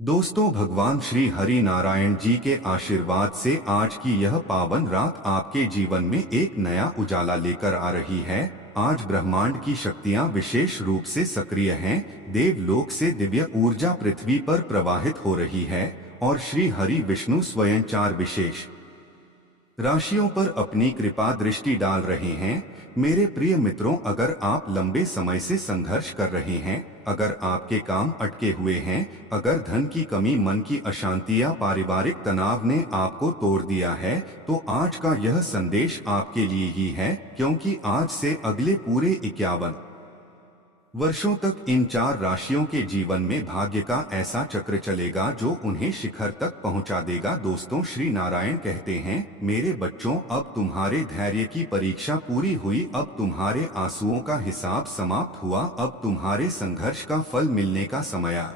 दोस्तों, भगवान श्री हरि नारायण जी के आशीर्वाद से आज की यह पावन रात आपके जीवन में एक नया उजाला लेकर आ रही है। आज ब्रह्मांड की शक्तियां विशेष रूप से सक्रिय हैं। देवलोक से दिव्य ऊर्जा पृथ्वी पर प्रवाहित हो रही है और श्री हरि विष्णु स्वयं 4 विशेष राशियों पर अपनी कृपा दृष्टि डाल रहे हैं। मेरे प्रिय मित्रों, अगर आप लंबे समय से संघर्ष कर रहे हैं, अगर आपके काम अटके हुए हैं, अगर धन की कमी, मन की अशांति या पारिवारिक तनाव ने आपको तोड़ दिया है, तो आज का यह संदेश आपके लिए ही है, क्योंकि आज से अगले पूरे 51 वर्षों तक इन 4 राशियों के जीवन में भाग्य का ऐसा चक्र चलेगा जो उन्हें शिखर तक पहुंचा देगा। दोस्तों, श्री नारायण कहते हैं, मेरे बच्चों, अब तुम्हारे धैर्य की परीक्षा पूरी हुई, अब तुम्हारे आंसुओं का हिसाब समाप्त हुआ, अब तुम्हारे संघर्ष का फल मिलने का समय आ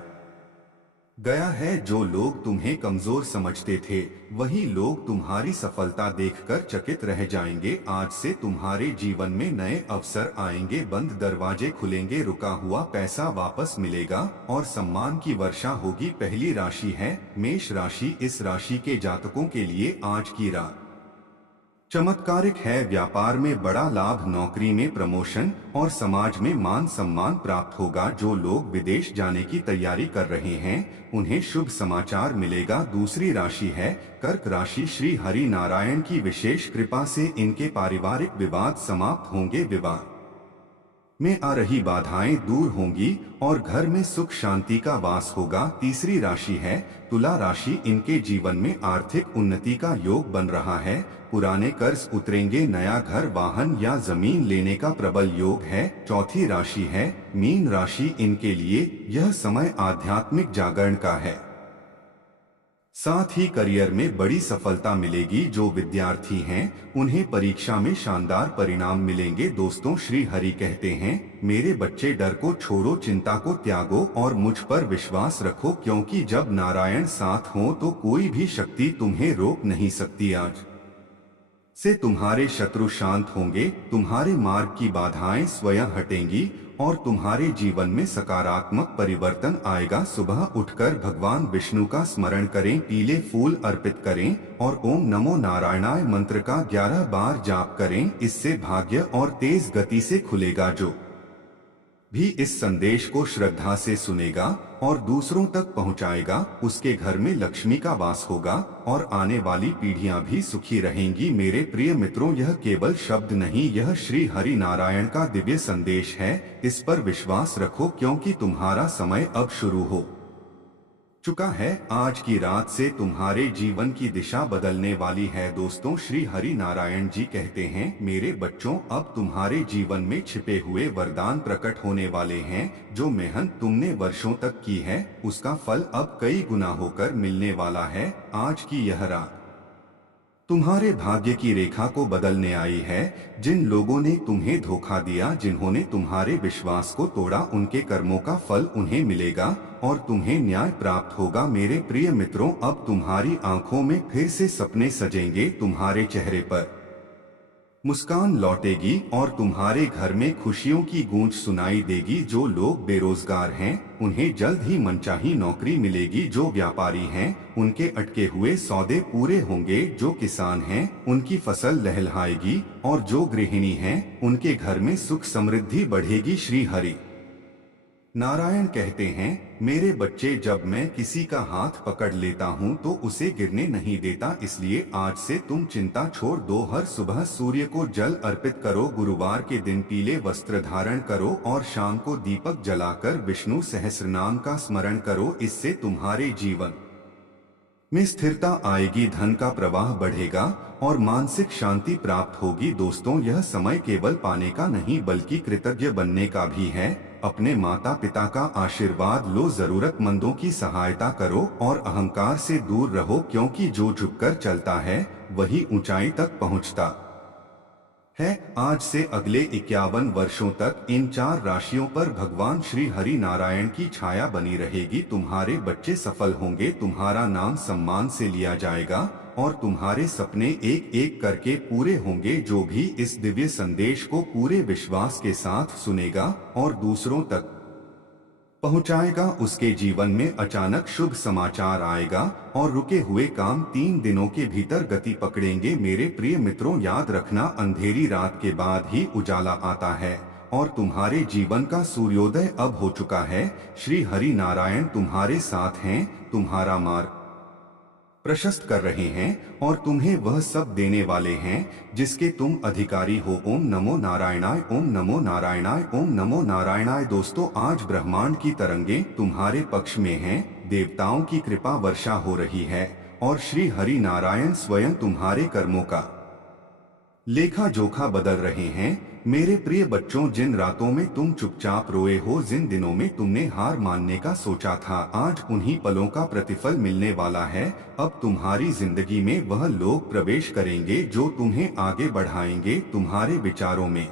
गया है। जो लोग तुम्हें कमजोर समझते थे, वही लोग तुम्हारी सफलता देखकर चकित रह जाएंगे। आज से तुम्हारे जीवन में नए अवसर आएंगे, बंद दरवाजे खुलेंगे, रुका हुआ पैसा वापस मिलेगा और सम्मान की वर्षा होगी। पहली राशि है मेष राशि। इस राशि के जातकों के लिए आज की रात चमत्कारिक है। व्यापार में बड़ा लाभ, नौकरी में प्रमोशन और समाज में मान सम्मान प्राप्त होगा। जो लोग विदेश जाने की तैयारी कर रहे हैं, उन्हें शुभ समाचार मिलेगा। दूसरी राशि है कर्क राशि। श्री हरि नारायण की विशेष कृपा से इनके पारिवारिक विवाद समाप्त होंगे, विवाह में आ रही बाधाएं दूर होंगी और घर में सुख शांति का वास होगा। तीसरी राशि है तुला राशि। इनके जीवन में आर्थिक उन्नति का योग बन रहा है। पुराने कर्ज उतरेंगे, नया घर, वाहन या जमीन लेने का प्रबल योग है। चौथी राशि है मीन राशि। इनके लिए यह समय आध्यात्मिक जागरण का है, साथ ही करियर में बड़ी सफलता मिलेगी। जो विद्यार्थी हैं, उन्हें परीक्षा में शानदार परिणाम मिलेंगे। दोस्तों, श्री हरि कहते हैं, मेरे बच्चे, डर को छोड़ो, चिंता को त्यागो और मुझ पर विश्वास रखो, क्योंकि जब नारायण साथ हो तो कोई भी शक्ति तुम्हें रोक नहीं सकती। आज से तुम्हारे शत्रु शांत होंगे, तुम्हारे मार्ग की बाधाएं स्वयं हटेंगी और तुम्हारे जीवन में सकारात्मक परिवर्तन आएगा। सुबह उठकर भगवान विष्णु का स्मरण करें, पीले फूल अर्पित करें और ओम नमो नारायणाय मंत्र का 11 बार जाप करें। इससे भाग्य और तेज गति से खुलेगा। जो भी इस संदेश को श्रद्धा से सुनेगा और दूसरों तक पहुंचाएगा, उसके घर में लक्ष्मी का वास होगा और आने वाली पीढ़ियां भी सुखी रहेंगी। मेरे प्रिय मित्रों, यह केवल शब्द नहीं, यह श्री हरि नारायण का दिव्य संदेश है। इस पर विश्वास रखो, क्योंकि तुम्हारा समय अब शुरू हो चुका है। आज की रात से तुम्हारे जीवन की दिशा बदलने वाली है। दोस्तों, श्री हरि नारायण जी कहते हैं, मेरे बच्चों, अब तुम्हारे जीवन में छिपे हुए वरदान प्रकट होने वाले हैं। जो मेहनत तुमने वर्षों तक की है, उसका फल अब कई गुना होकर मिलने वाला है। आज की यह रात तुम्हारे भाग्य की रेखा को बदलने आई है। जिन लोगों ने तुम्हें धोखा दिया, जिन्होंने तुम्हारे विश्वास को तोड़ा, उनके कर्मों का फल उन्हें मिलेगा और तुम्हें न्याय प्राप्त होगा। मेरे प्रिय मित्रों, अब तुम्हारी आंखों में फिर से सपने सजेंगे, तुम्हारे चेहरे पर मुस्कान लौटेगी और तुम्हारे घर में खुशियों की गूंज सुनाई देगी। जो लोग बेरोजगार हैं, उन्हें जल्द ही मनचाही नौकरी मिलेगी। जो व्यापारी हैं, उनके अटके हुए सौदे पूरे होंगे। जो किसान हैं, उनकी फसल लहलहाएगी और जो गृहिणी हैं, उनके घर में सुख समृद्धि बढ़ेगी। श्री हरि नारायण कहते हैं, मेरे बच्चे, जब मैं किसी का हाथ पकड़ लेता हूँ तो उसे गिरने नहीं देता। इसलिए आज से तुम चिंता छोड़ दो। हर सुबह सूर्य को जल अर्पित करो, गुरुवार के दिन पीले वस्त्र धारण करो और शाम को दीपक जलाकर विष्णु सहस्रनाम का स्मरण करो। इससे तुम्हारे जीवन में स्थिरता आएगी, धन का प्रवाह बढ़ेगा और मानसिक शांति प्राप्त होगी। दोस्तों, यह समय केवल पाने का नहीं, बल्कि कृतज्ञ बनने का भी है। अपने माता पिता का आशीर्वाद लो, जरूरतमंदों की सहायता करो और अहंकार से दूर रहो, क्योंकि जो झुककर चलता है वही ऊंचाई तक पहुंचता है। आज से अगले 51 वर्षों तक इन 4 राशियों पर भगवान श्री हरि नारायण की छाया बनी रहेगी। तुम्हारे बच्चे सफल होंगे, तुम्हारा नाम सम्मान से लिया जाएगा और तुम्हारे सपने एक एक करके पूरे होंगे। जो भी इस दिव्य संदेश को पूरे विश्वास के साथ सुनेगा और दूसरों तक पहुंचाएगा। उसके जीवन में अचानक शुभ समाचार आएगा और रुके हुए काम 3 दिनों के भीतर गति पकड़ेंगे। मेरे प्रिय मित्रों, याद रखना, अंधेरी रात के बाद ही उजाला आता है और तुम्हारे जीवन का सूर्योदय अब हो चुका है। श्री हरि नारायण तुम्हारे साथ हैं, तुम्हारा मार्ग प्रशस्त कर रहे हैं और तुम्हें वह सब देने वाले हैं जिसके तुम अधिकारी हो। ओम नमो नारायणाय, ओम नमो नारायणाय, ओम नमो नारायणाय। दोस्तों, आज ब्रह्मांड की तरंगें तुम्हारे पक्ष में हैं, देवताओं की कृपा वर्षा हो रही है और श्री हरि नारायण स्वयं तुम्हारे कर्मों का लेखा जोखा बदल रहे हैं। मेरे प्रिय बच्चों, जिन रातों में तुम चुपचाप रोए हो, जिन दिनों में तुमने हार मानने का सोचा था, आज उन्हीं पलों का प्रतिफल मिलने वाला है। अब तुम्हारी जिंदगी में वह लोग प्रवेश करेंगे जो तुम्हें आगे बढ़ाएंगे। तुम्हारे विचारों में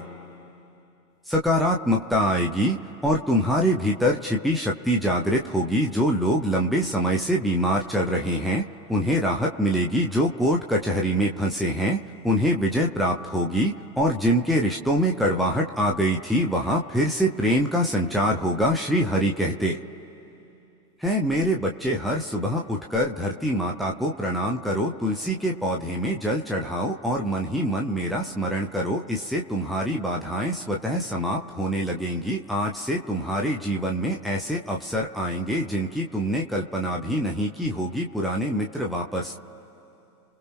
सकारात्मकता आएगी और तुम्हारे भीतर छिपी शक्ति जागृत होगी। जो लोग लंबे समय से बीमार चल रहे हैं उन्हें राहत मिलेगी। जो कोर्ट कचहरी में फंसे हैं उन्हें विजय प्राप्त होगी और जिनके रिश्तों में कड़वाहट आ गई थी वहां फिर से प्रेम का संचार होगा। श्री हरि कहते हैं, मेरे बच्चे, हर सुबह उठकर धरती माता को प्रणाम करो, तुलसी के पौधे में जल चढ़ाओ और मन ही मन मेरा स्मरण करो। इससे तुम्हारी बाधाएं स्वतः समाप्त होने लगेंगी। आज से तुम्हारे जीवन में ऐसे अवसर आएंगे जिनकी तुमने कल्पना भी नहीं की होगी। पुराने मित्र वापस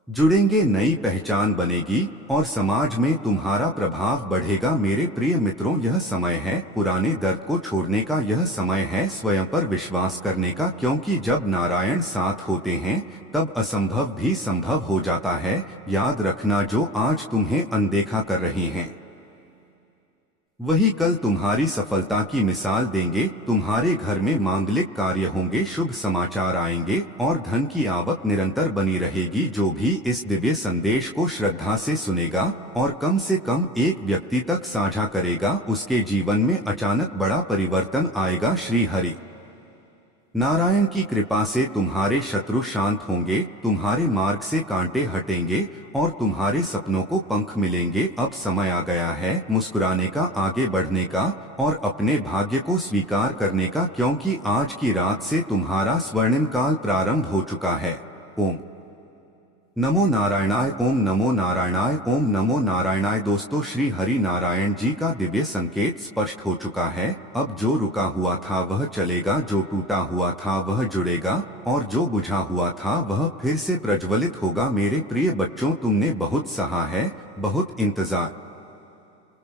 जुड़ेंगे, नई पहचान बनेगी और समाज में तुम्हारा प्रभाव बढ़ेगा। मेरे प्रिय मित्रों, यह समय है पुराने दर्द को छोड़ने का, यह समय है स्वयं पर विश्वास करने का, क्योंकि जब नारायण साथ होते हैं तब असंभव भी संभव हो जाता है। याद रखना, जो आज तुम्हें अनदेखा कर रहे हैं वही कल तुम्हारी सफलता की मिसाल देंगे। तुम्हारे घर में मांगलिक कार्य होंगे, शुभ समाचार आएंगे और धन की आवक निरंतर बनी रहेगी। जो भी इस दिव्य संदेश को श्रद्धा से सुनेगा और कम से कम एक व्यक्ति तक साझा करेगा, उसके जीवन में अचानक बड़ा परिवर्तन आएगा। श्री हरि नारायण की कृपा से तुम्हारे शत्रु शांत होंगे, तुम्हारे मार्ग से कांटे हटेंगे और तुम्हारे सपनों को पंख मिलेंगे। अब समय आ गया है मुस्कुराने का, आगे बढ़ने का और अपने भाग्य को स्वीकार करने का, क्योंकि आज की रात से तुम्हारा स्वर्णिम काल प्रारंभ हो चुका है। ओम नमो नारायणाय, ओम नमो नारायणाय, ओम नमो नारायणाय। दोस्तों, श्री हरि नारायण जी का दिव्य संकेत स्पष्ट हो चुका है। अब जो रुका हुआ था वह चलेगा, जो टूटा हुआ था वह जुड़ेगा और जो बुझा हुआ था वह फिर से प्रज्वलित होगा। मेरे प्रिय बच्चों, तुमने बहुत सहा है, बहुत इंतजार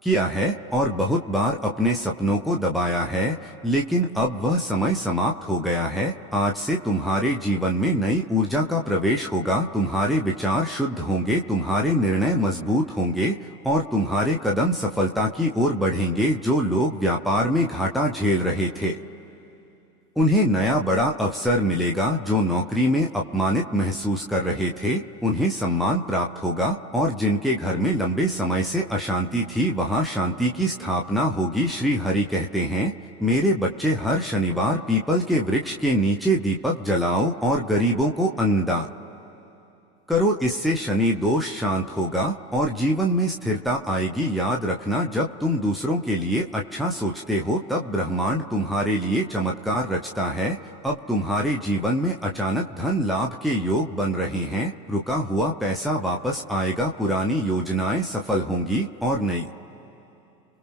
किया है और बहुत बार अपने सपनों को दबाया है, लेकिन अब वह समय समाप्त हो गया है। आज से तुम्हारे जीवन में नई ऊर्जा का प्रवेश होगा। तुम्हारे विचार शुद्ध होंगे, तुम्हारे निर्णय मजबूत होंगे और तुम्हारे कदम सफलता की ओर बढ़ेंगे। जो लोग व्यापार में घाटा झेल रहे थे उन्हें नया बड़ा अवसर मिलेगा। जो नौकरी में अपमानित महसूस कर रहे थे उन्हें सम्मान प्राप्त होगा और जिनके घर में लंबे समय से अशांति थी वहां शांति की स्थापना होगी। श्री हरि कहते हैं, मेरे बच्चे, हर शनिवार पीपल के वृक्ष के नीचे दीपक जलाओ और गरीबों को अन्नदान करो। इससे शनि दोष शांत होगा और जीवन में स्थिरता आएगी। याद रखना, जब तुम दूसरों के लिए अच्छा सोचते हो तब ब्रह्मांड तुम्हारे लिए चमत्कार रचता है। अब तुम्हारे जीवन में अचानक धन लाभ के योग बन रहे हैं, रुका हुआ पैसा वापस आएगा, पुरानी योजनाएं सफल होंगी और नई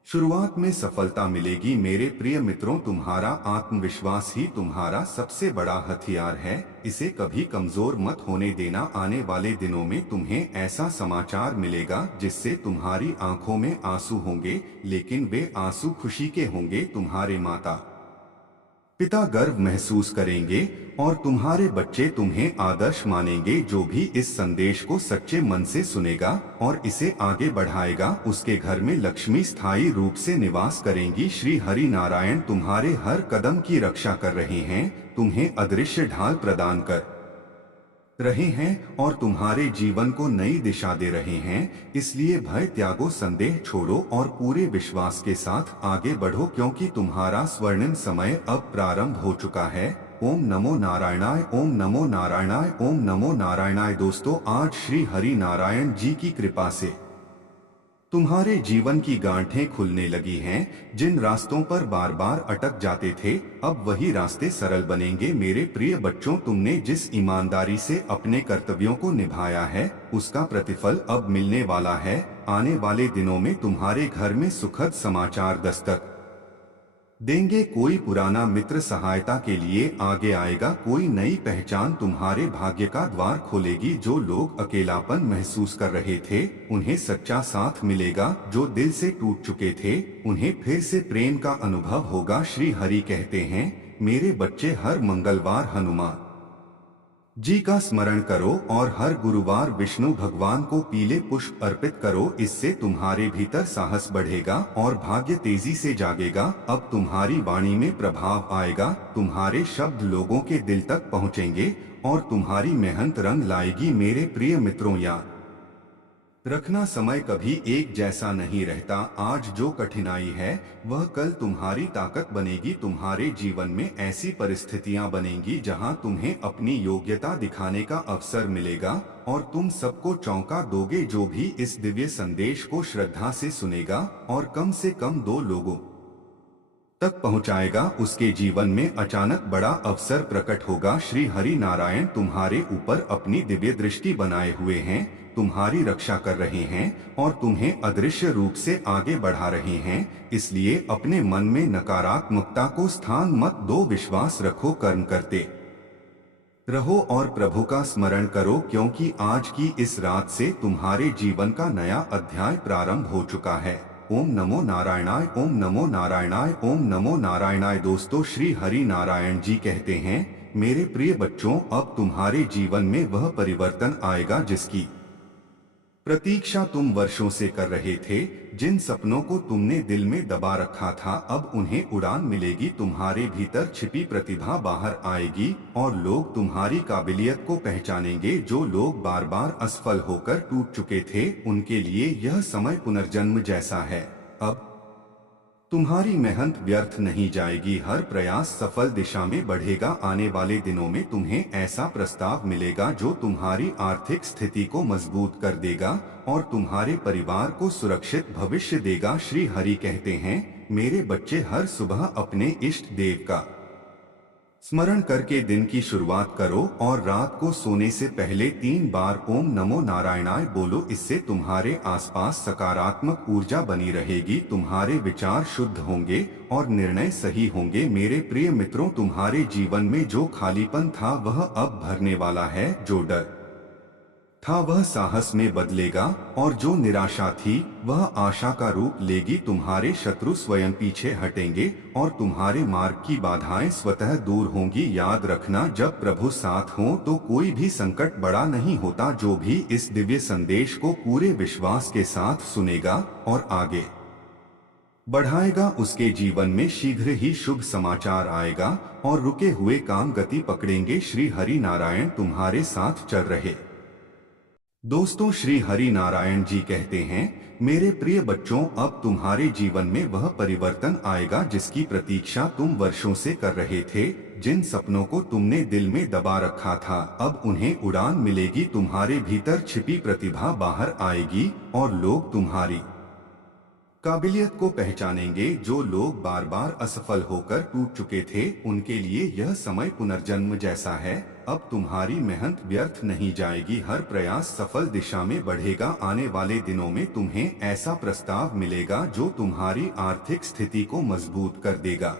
शुरुआत में सफलता मिलेगी। मेरे प्रिय मित्रों, तुम्हारा आत्मविश्वास ही तुम्हारा सबसे बड़ा हथियार है, इसे कभी कमजोर मत होने देना। आने वाले दिनों में तुम्हें ऐसा समाचार मिलेगा जिससे तुम्हारी आंखों में आंसू होंगे, लेकिन वे आंसू खुशी के होंगे। तुम्हारे माता पिता गर्व महसूस करेंगे और तुम्हारे बच्चे तुम्हें आदर्श मानेंगे। जो भी इस संदेश को सच्चे मन से सुनेगा और इसे आगे बढ़ाएगा उसके घर में लक्ष्मी स्थायी रूप से निवास करेंगी। श्री हरि नारायण तुम्हारे हर कदम की रक्षा कर रहे हैं, तुम्हें अदृश्य ढाल प्रदान कर रहे हैं और तुम्हारे जीवन को नई दिशा दे रहे हैं। इसलिए भय त्यागो, संदेह छोड़ो और पूरे विश्वास के साथ आगे बढ़ो, क्योंकि तुम्हारा स्वर्णिम समय अब प्रारंभ हो चुका है। ओम नमो नारायणाय, ओम नमो नारायणाय, ओम नमो नारायणाय। दोस्तों, आज श्री हरि नारायण जी की कृपा से तुम्हारे जीवन की गांठें खुलने लगी हैं। जिन रास्तों पर बार बार अटक जाते थे, अब वही रास्ते सरल बनेंगे। मेरे प्रिय बच्चों, तुमने जिस ईमानदारी से अपने कर्तव्यों को निभाया है, उसका प्रतिफल अब मिलने वाला है। आने वाले दिनों में तुम्हारे घर में सुखद समाचार दस्तक देंगे। कोई पुराना मित्र सहायता के लिए आगे आएगा। कोई नई पहचान तुम्हारे भाग्य का द्वार खोलेगी। जो लोग अकेलापन महसूस कर रहे थे, उन्हें सच्चा साथ मिलेगा। जो दिल से टूट चुके थे, उन्हें फिर से प्रेम का अनुभव होगा। श्री हरि कहते हैं, मेरे बच्चे, हर मंगलवार हनुमान जी का स्मरण करो और हर गुरुवार विष्णु भगवान को पीले पुष्प अर्पित करो। इससे तुम्हारे भीतर साहस बढ़ेगा और भाग्य तेजी से जागेगा। अब तुम्हारी वाणी में प्रभाव आएगा। तुम्हारे शब्द लोगों के दिल तक पहुंचेंगे और तुम्हारी मेहनत रंग लाएगी। मेरे प्रिय मित्रों, याद रखना, समय कभी एक जैसा नहीं रहता। आज जो कठिनाई है, वह कल तुम्हारी ताकत बनेगी। तुम्हारे जीवन में ऐसी परिस्थितियां बनेंगी जहां तुम्हें अपनी योग्यता दिखाने का अवसर मिलेगा और तुम सबको चौंका दोगे। जो भी इस दिव्य संदेश को श्रद्धा से सुनेगा और कम से कम 2 लोगों तक पहुंचाएगा, उसके जीवन में अचानक बड़ा अवसर प्रकट होगा। श्री हरि नारायण तुम्हारे ऊपर अपनी दिव्य दृष्टि बनाए हुए हैं, तुम्हारी रक्षा कर रहे हैं और तुम्हें अदृश्य रूप से आगे बढ़ा रहे हैं। इसलिए अपने मन में नकारात्मकता को स्थान मत दो। विश्वास रखो, कर्म करते रहो और प्रभु का स्मरण करो, क्योंकि आज की इस रात से तुम्हारे जीवन का नया अध्याय प्रारंभ हो चुका है। ओम नमो नारायणाय, ओम नमो नारायणाय, ओम नमो नारायणाय। दोस्तों, श्री हरि नारायण जी कहते हैं, मेरे प्रिय बच्चों, अब तुम्हारे जीवन में वह परिवर्तन आएगा जिसकी प्रतीक्षा तुम वर्षों से कर रहे थे। जिन सपनों को तुमने दिल में दबा रखा था, अब उन्हें उड़ान मिलेगी। तुम्हारे भीतर छिपी प्रतिभा बाहर आएगी और लोग तुम्हारी काबिलियत को पहचानेंगे। जो लोग बार बार असफल होकर टूट चुके थे, उनके लिए यह समय पुनर्जन्म जैसा है। अब तुम्हारी मेहनत व्यर्थ नहीं जाएगी, हर प्रयास सफल दिशा में बढ़ेगा। आने वाले दिनों में तुम्हें ऐसा प्रस्ताव मिलेगा जो तुम्हारी आर्थिक स्थिति को मजबूत कर देगा और तुम्हारे परिवार को सुरक्षित भविष्य देगा। श्री हरि कहते हैं, मेरे बच्चे, हर सुबह अपने इष्ट देव का स्मरण करके दिन की शुरुआत करो और रात को सोने से पहले 3 बार ओम नमो नारायणाय बोलो। इससे तुम्हारे आसपास सकारात्मक ऊर्जा बनी रहेगी, तुम्हारे विचार शुद्ध होंगे और निर्णय सही होंगे। मेरे प्रिय मित्रों, तुम्हारे जीवन में जो खालीपन था, वह अब भरने वाला है। जो डर था, वह साहस में बदलेगा और जो निराशा थी, वह आशा का रूप लेगी। तुम्हारे शत्रु स्वयं पीछे हटेंगे और तुम्हारे मार्ग की बाधाएं स्वतः दूर होंगी। याद रखना, जब प्रभु साथ हो तो कोई भी संकट बड़ा नहीं होता। जो भी इस दिव्य संदेश को पूरे विश्वास के साथ सुनेगा और आगे बढ़ाएगा, उसके जीवन में शीघ्र ही शुभ समाचार आएगा और रुके हुए काम गति पकड़ेंगे। श्री हरि नारायण तुम्हारे साथ चल रहे। दोस्तों, श्री हरि नारायण जी कहते हैं, मेरे प्रिय बच्चों, अब तुम्हारे जीवन में वह परिवर्तन आएगा जिसकी प्रतीक्षा तुम वर्षों से कर रहे थे। जिन सपनों को तुमने दिल में दबा रखा था, अब उन्हें उड़ान मिलेगी। तुम्हारे भीतर छिपी प्रतिभा बाहर आएगी और लोग तुम्हारी काबिलियत को पहचानेंगे। जो लोग बार बार असफल होकर टूट चुके थे, उनके लिए यह समय पुनर्जन्म जैसा है। अब तुम्हारी मेहनत व्यर्थ नहीं जाएगी, हर प्रयास सफल दिशा में बढ़ेगा। आने वाले दिनों में तुम्हें ऐसा प्रस्ताव मिलेगा जो तुम्हारी आर्थिक स्थिति को मजबूत कर देगा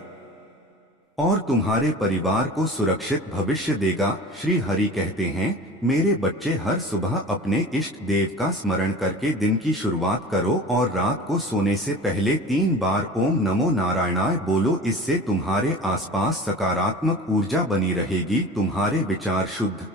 और तुम्हारे परिवार को सुरक्षित भविष्य देगा। श्री हरि कहते हैं, मेरे बच्चे, हर सुबह अपने इष्ट देव का स्मरण करके दिन की शुरुआत करो और रात को सोने से पहले 3 बार ओम नमो नारायणाय बोलो। इससे तुम्हारे आसपास सकारात्मक ऊर्जा बनी रहेगी, तुम्हारे विचार शुद्ध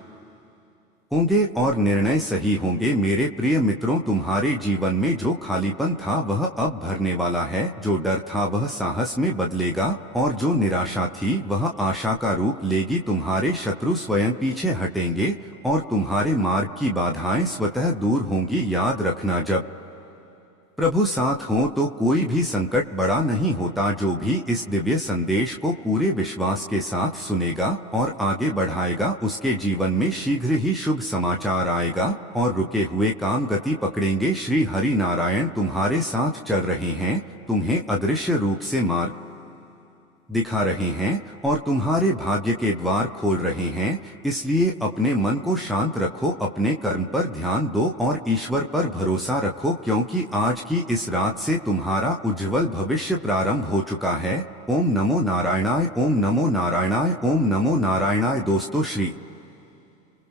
होंगे और निर्णय सही होंगे। मेरे प्रिय मित्रों, तुम्हारे जीवन में जो खालीपन था, वह अब भरने वाला है। जो डर था, वह साहस में बदलेगा और जो निराशा थी, वह आशा का रूप लेगी। तुम्हारे शत्रु स्वयं पीछे हटेंगे और तुम्हारे मार्ग की बाधाएं स्वतः दूर होंगी। याद रखना, जब प्रभु साथ हो तो कोई भी संकट बड़ा नहीं होता। जो भी इस दिव्य संदेश को पूरे विश्वास के साथ सुनेगा और आगे बढ़ाएगा, उसके जीवन में शीघ्र ही शुभ समाचार आएगा और रुके हुए काम गति पकड़ेंगे। श्री हरि नारायण तुम्हारे साथ चल रहे हैं, तुम्हें अदृश्य रूप से मार्ग दिखा रहे हैं और तुम्हारे भाग्य के द्वार खोल रहे हैं। इसलिए अपने मन को शांत रखो, अपने कर्म पर ध्यान दो और ईश्वर पर भरोसा रखो, क्योंकि आज की इस रात से तुम्हारा उज्जवल भविष्य प्रारंभ हो चुका है। ओम नमो नारायणाय, ओम नमो नारायणाय, ओम नमो नारायणाय। दोस्तों, श्री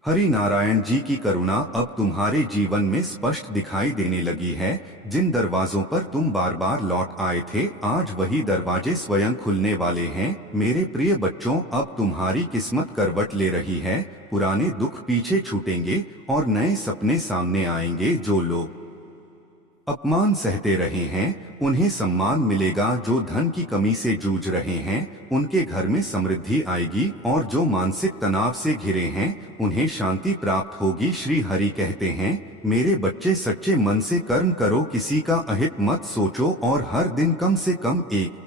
हरि नारायण जी की करुणा अब तुम्हारे जीवन में स्पष्ट दिखाई देने लगी है। जिन दरवाजों पर तुम बार बार लौट आए थे, आज वही दरवाजे स्वयं खुलने वाले हैं। मेरे प्रिय बच्चों, अब तुम्हारी किस्मत करवट ले रही है। पुराने दुख पीछे छूटेंगे और नए सपने सामने आएंगे। जो लोग अपमान सहते रहे हैं, उन्हें सम्मान मिलेगा। जो धन की कमी से जूझ रहे हैं, उनके घर में समृद्धि आएगी और जो मानसिक तनाव से घिरे हैं, उन्हें शांति प्राप्त होगी। श्री हरि कहते हैं, मेरे बच्चे, सच्चे मन से कर्म करो, किसी का अहित मत सोचो और हर दिन कम से कम एक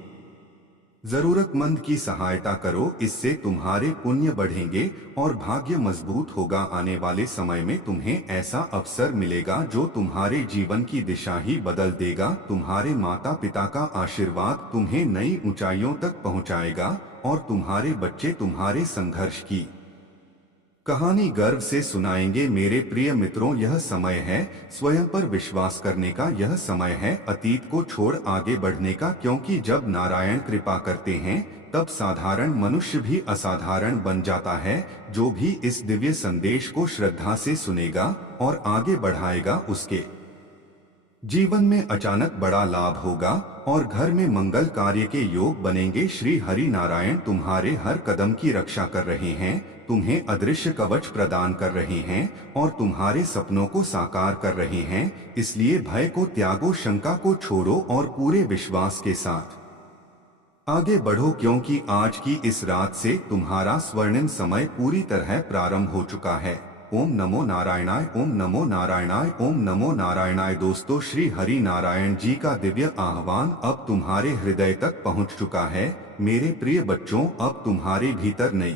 जरूरतमंद की सहायता करो। इससे तुम्हारे पुण्य बढ़ेंगे और भाग्य मजबूत होगा। आने वाले समय में तुम्हें ऐसा अवसर मिलेगा जो तुम्हारे जीवन की दिशा ही बदल देगा। तुम्हारे माता पिता का आशीर्वाद तुम्हें नई ऊंचाइयों तक पहुंचाएगा और तुम्हारे बच्चे तुम्हारे संघर्ष की कहानी गर्व से सुनाएंगे। मेरे प्रिय मित्रों, यह समय है स्वयं पर विश्वास करने का। यह समय है अतीत को छोड़ आगे बढ़ने का, क्योंकि जब नारायण कृपा करते हैं तब साधारण मनुष्य भी असाधारण बन जाता है। जो भी इस दिव्य संदेश को श्रद्धा से सुनेगा और आगे बढ़ाएगा, उसके जीवन में अचानक बड़ा लाभ होगा और घर में मंगल कार्य के योग बनेंगे। श्री हरि नारायण तुम्हारे हर कदम की रक्षा कर रहे हैं, तुम्हें अदृश्य कवच प्रदान कर रहे हैं और तुम्हारे सपनों को साकार कर रहे हैं। इसलिए भय को त्यागो, शंका को छोड़ो और पूरे विश्वास के साथ आगे बढ़ो, क्योंकि आज की इस रात से तुम्हारा स्वर्णिम समय पूरी तरह प्रारंभ हो चुका है। ओम नमो नारायणाय, ओम नमो नारायणाय, ओम नमो नारायणाय। दोस्तों, श्री हरि नारायण जी का दिव्य आह्वान अब तुम्हारे हृदय तक पहुंच चुका है। मेरे प्रिय बच्चों, अब तुम्हारे भीतर नई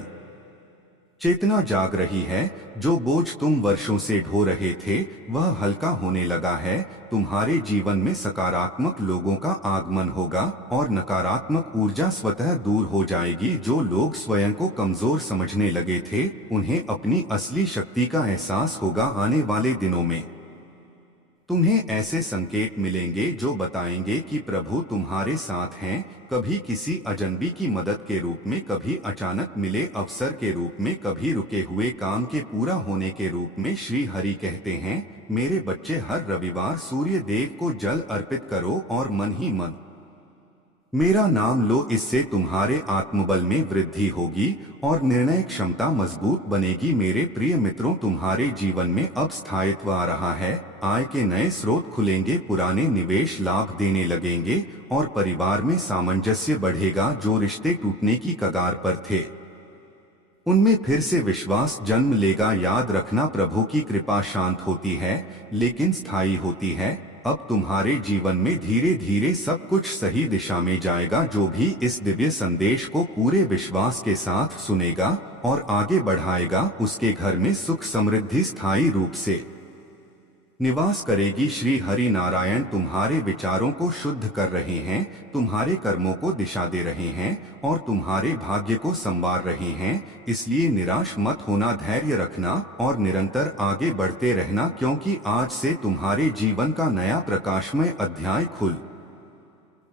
चेतना जाग रही है। जो बोझ तुम वर्षों से ढो रहे थे, वह हल्का होने लगा है। तुम्हारे जीवन में सकारात्मक लोगों का आगमन होगा और नकारात्मक ऊर्जा स्वतः दूर हो जाएगी। जो लोग स्वयं को कमजोर समझने लगे थे, उन्हें अपनी असली शक्ति का एहसास होगा। आने वाले दिनों में तुम्हें ऐसे संकेत मिलेंगे जो बताएंगे कि प्रभु तुम्हारे साथ हैं। कभी किसी अजनबी की मदद के रूप में, कभी अचानक मिले अवसर के रूप में, कभी रुके हुए काम के पूरा होने के रूप में। श्री हरि कहते हैं, मेरे बच्चे, हर रविवार सूर्य देव को जल अर्पित करो और मन ही मन मेरा नाम लो। इससे तुम्हारे आत्मबल में वृद्धि होगी और निर्णय क्षमता मजबूत बनेगी। मेरे प्रिय मित्रों, तुम्हारे जीवन में अब स्थायित्व आ रहा है। आय के नए स्रोत खुलेंगे, पुराने निवेश लाभ देने लगेंगे और परिवार में सामंजस्य बढ़ेगा। जो रिश्ते टूटने की कगार पर थे, उनमें फिर से विश्वास जन्म लेगा। याद रखना, प्रभु की कृपा शांत होती है लेकिन स्थायी होती है। अब तुम्हारे जीवन में धीरे धीरे सब कुछ सही दिशा में जाएगा। जो भी इस दिव्य संदेश को पूरे विश्वास के साथ सुनेगा और आगे बढ़ाएगा, उसके घर में सुख समृद्धि स्थायी रूप से निवास करेगी। श्री हरि नारायण तुम्हारे विचारों को शुद्ध कर रहे हैं, तुम्हारे कर्मों को दिशा दे रहे हैं और तुम्हारे भाग्य को संवार रहे हैं। इसलिए निराश मत होना, धैर्य रखना और निरंतर आगे बढ़ते रहना, क्योंकि आज से तुम्हारे जीवन का नया प्रकाशमय अध्याय खुल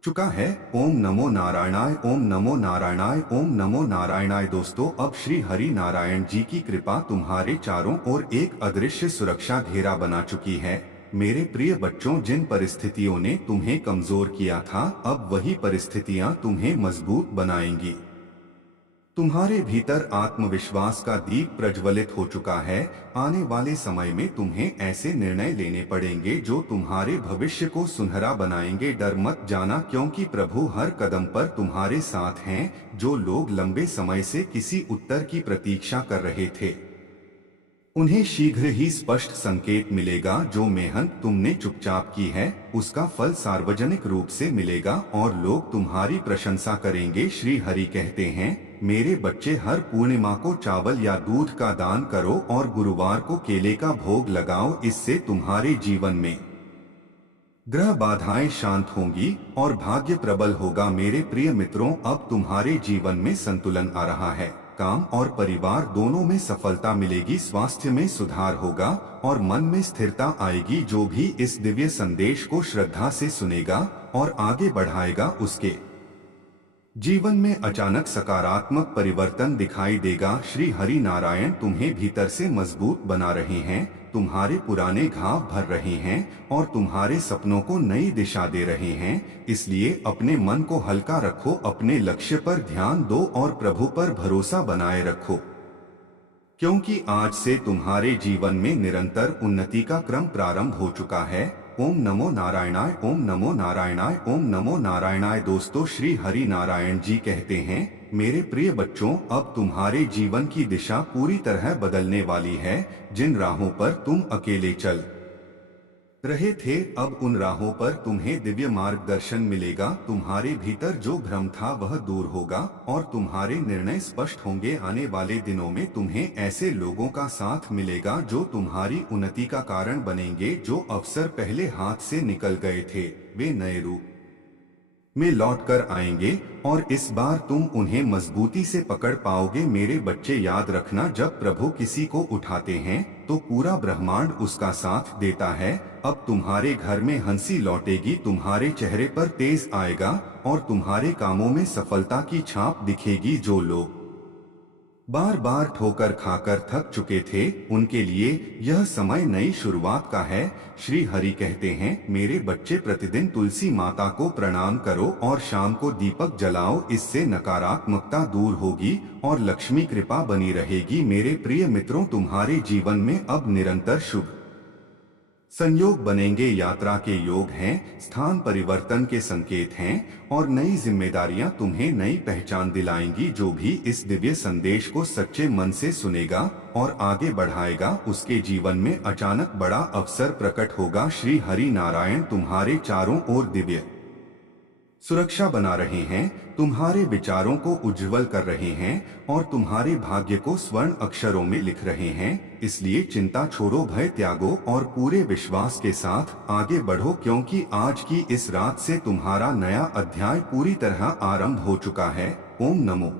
चुका है। ओम नमो नारायणाय, ओम नमो नारायणाय, ओम नमो नारायणाय। दोस्तों, अब श्री हरि नारायण जी की कृपा तुम्हारे चारों ओर एक अदृश्य सुरक्षा घेरा बना चुकी है। मेरे प्रिय बच्चों, जिन परिस्थितियों ने तुम्हें कमजोर किया था, अब वही परिस्थितियां तुम्हें मजबूत बनाएंगी। तुम्हारे भीतर आत्मविश्वास का दीप प्रज्वलित हो चुका है। आने वाले समय में तुम्हें ऐसे निर्णय लेने पड़ेंगे जो तुम्हारे भविष्य को सुनहरा बनाएंगे। डर मत जाना, क्योंकि प्रभु हर कदम पर तुम्हारे साथ हैं। जो लोग लंबे समय से किसी उत्तर की प्रतीक्षा कर रहे थे, उन्हें शीघ्र ही स्पष्ट संकेत मिलेगा। जो मेहनत तुमने चुपचाप की है उसका फल सार्वजनिक रूप से मिलेगा और लोग तुम्हारी प्रशंसा करेंगे। श्री हरि कहते हैं, मेरे बच्चे, हर पूर्णिमा को चावल या दूध का दान करो और गुरुवार को केले का भोग लगाओ। इससे तुम्हारे जीवन में ग्रह बाधाएं शांत होंगी और भाग्य प्रबल होगा। मेरे प्रिय मित्रों, अब तुम्हारे जीवन में संतुलन आ रहा है। काम और परिवार दोनों में सफलता मिलेगी, स्वास्थ्य में सुधार होगा और मन में स्थिरता आएगी। जो भी इस दिव्य संदेश को श्रद्धा से सुनेगा और आगे बढ़ाएगा, उसके जीवन में अचानक सकारात्मक परिवर्तन दिखाई देगा। श्री हरि नारायण तुम्हें भीतर से मजबूत बना रहे हैं, तुम्हारे पुराने घाव भर रहे हैं और तुम्हारे सपनों को नई दिशा दे रहे हैं। इसलिए अपने मन को हल्का रखो, अपने लक्ष्य पर ध्यान दो और प्रभु पर भरोसा बनाए रखो, क्योंकि आज से तुम्हारे जीवन में निरंतर उन्नति का क्रम प्रारंभ हो चुका है। ओम नमो नारायणाय, ओम नमो नारायणाय, ओम नमो नारायणाय। दोस्तों, श्री हरि नारायण जी कहते हैं, मेरे प्रिय बच्चों, अब तुम्हारे जीवन की दिशा पूरी तरह बदलने वाली है। जिन राहों पर तुम अकेले चल रहे थे, अब उन राहों पर तुम्हें दिव्य मार्गदर्शन मिलेगा। तुम्हारे भीतर जो भ्रम था वह दूर होगा और तुम्हारे निर्णय स्पष्ट होंगे। आने वाले दिनों में तुम्हें ऐसे लोगों का साथ मिलेगा जो तुम्हारी उन्नति का कारण बनेंगे। जो अवसर पहले हाथ से निकल गए थे वे नए रूप में लौट कर आएंगे और इस बार तुम उन्हें मजबूती से पकड़ पाओगे। मेरे बच्चे, याद रखना, जब प्रभु किसी को उठाते हैं तो पूरा ब्रह्मांड उसका साथ देता है। अब तुम्हारे घर में हंसी लौटेगी, तुम्हारे चेहरे पर तेज आएगा और तुम्हारे कामों में सफलता की छाप दिखेगी। जो लोग बार बार ठोकर खाकर थक चुके थे, उनके लिए यह समय नई शुरुआत का है। श्री हरि कहते हैं, मेरे बच्चे, प्रतिदिन तुलसी माता को प्रणाम करो और शाम को दीपक जलाओ। इससे नकारात्मकता दूर होगी और लक्ष्मी कृपा बनी रहेगी। मेरे प्रिय मित्रों, तुम्हारे जीवन में अब निरंतर शुभ संयोग बनेंगे। यात्रा के योग हैं, स्थान परिवर्तन के संकेत हैं और नई जिम्मेदारियां तुम्हें नई पहचान दिलाएंगी। जो भी इस दिव्य संदेश को सच्चे मन से सुनेगा और आगे बढ़ाएगा, उसके जीवन में अचानक बड़ा अवसर प्रकट होगा। श्री हरि नारायण तुम्हारे चारों ओर दिव्य सुरक्षा बना रहे हैं, तुम्हारे विचारों को उज्जवल कर रहे हैं और तुम्हारे भाग्य को स्वर्ण अक्षरों में लिख रहे हैं। इसलिए चिंता छोड़ो, भय त्यागो और पूरे विश्वास के साथ आगे बढ़ो, क्योंकि आज की इस रात से तुम्हारा नया अध्याय पूरी तरह आरंभ हो चुका है। ओम नमो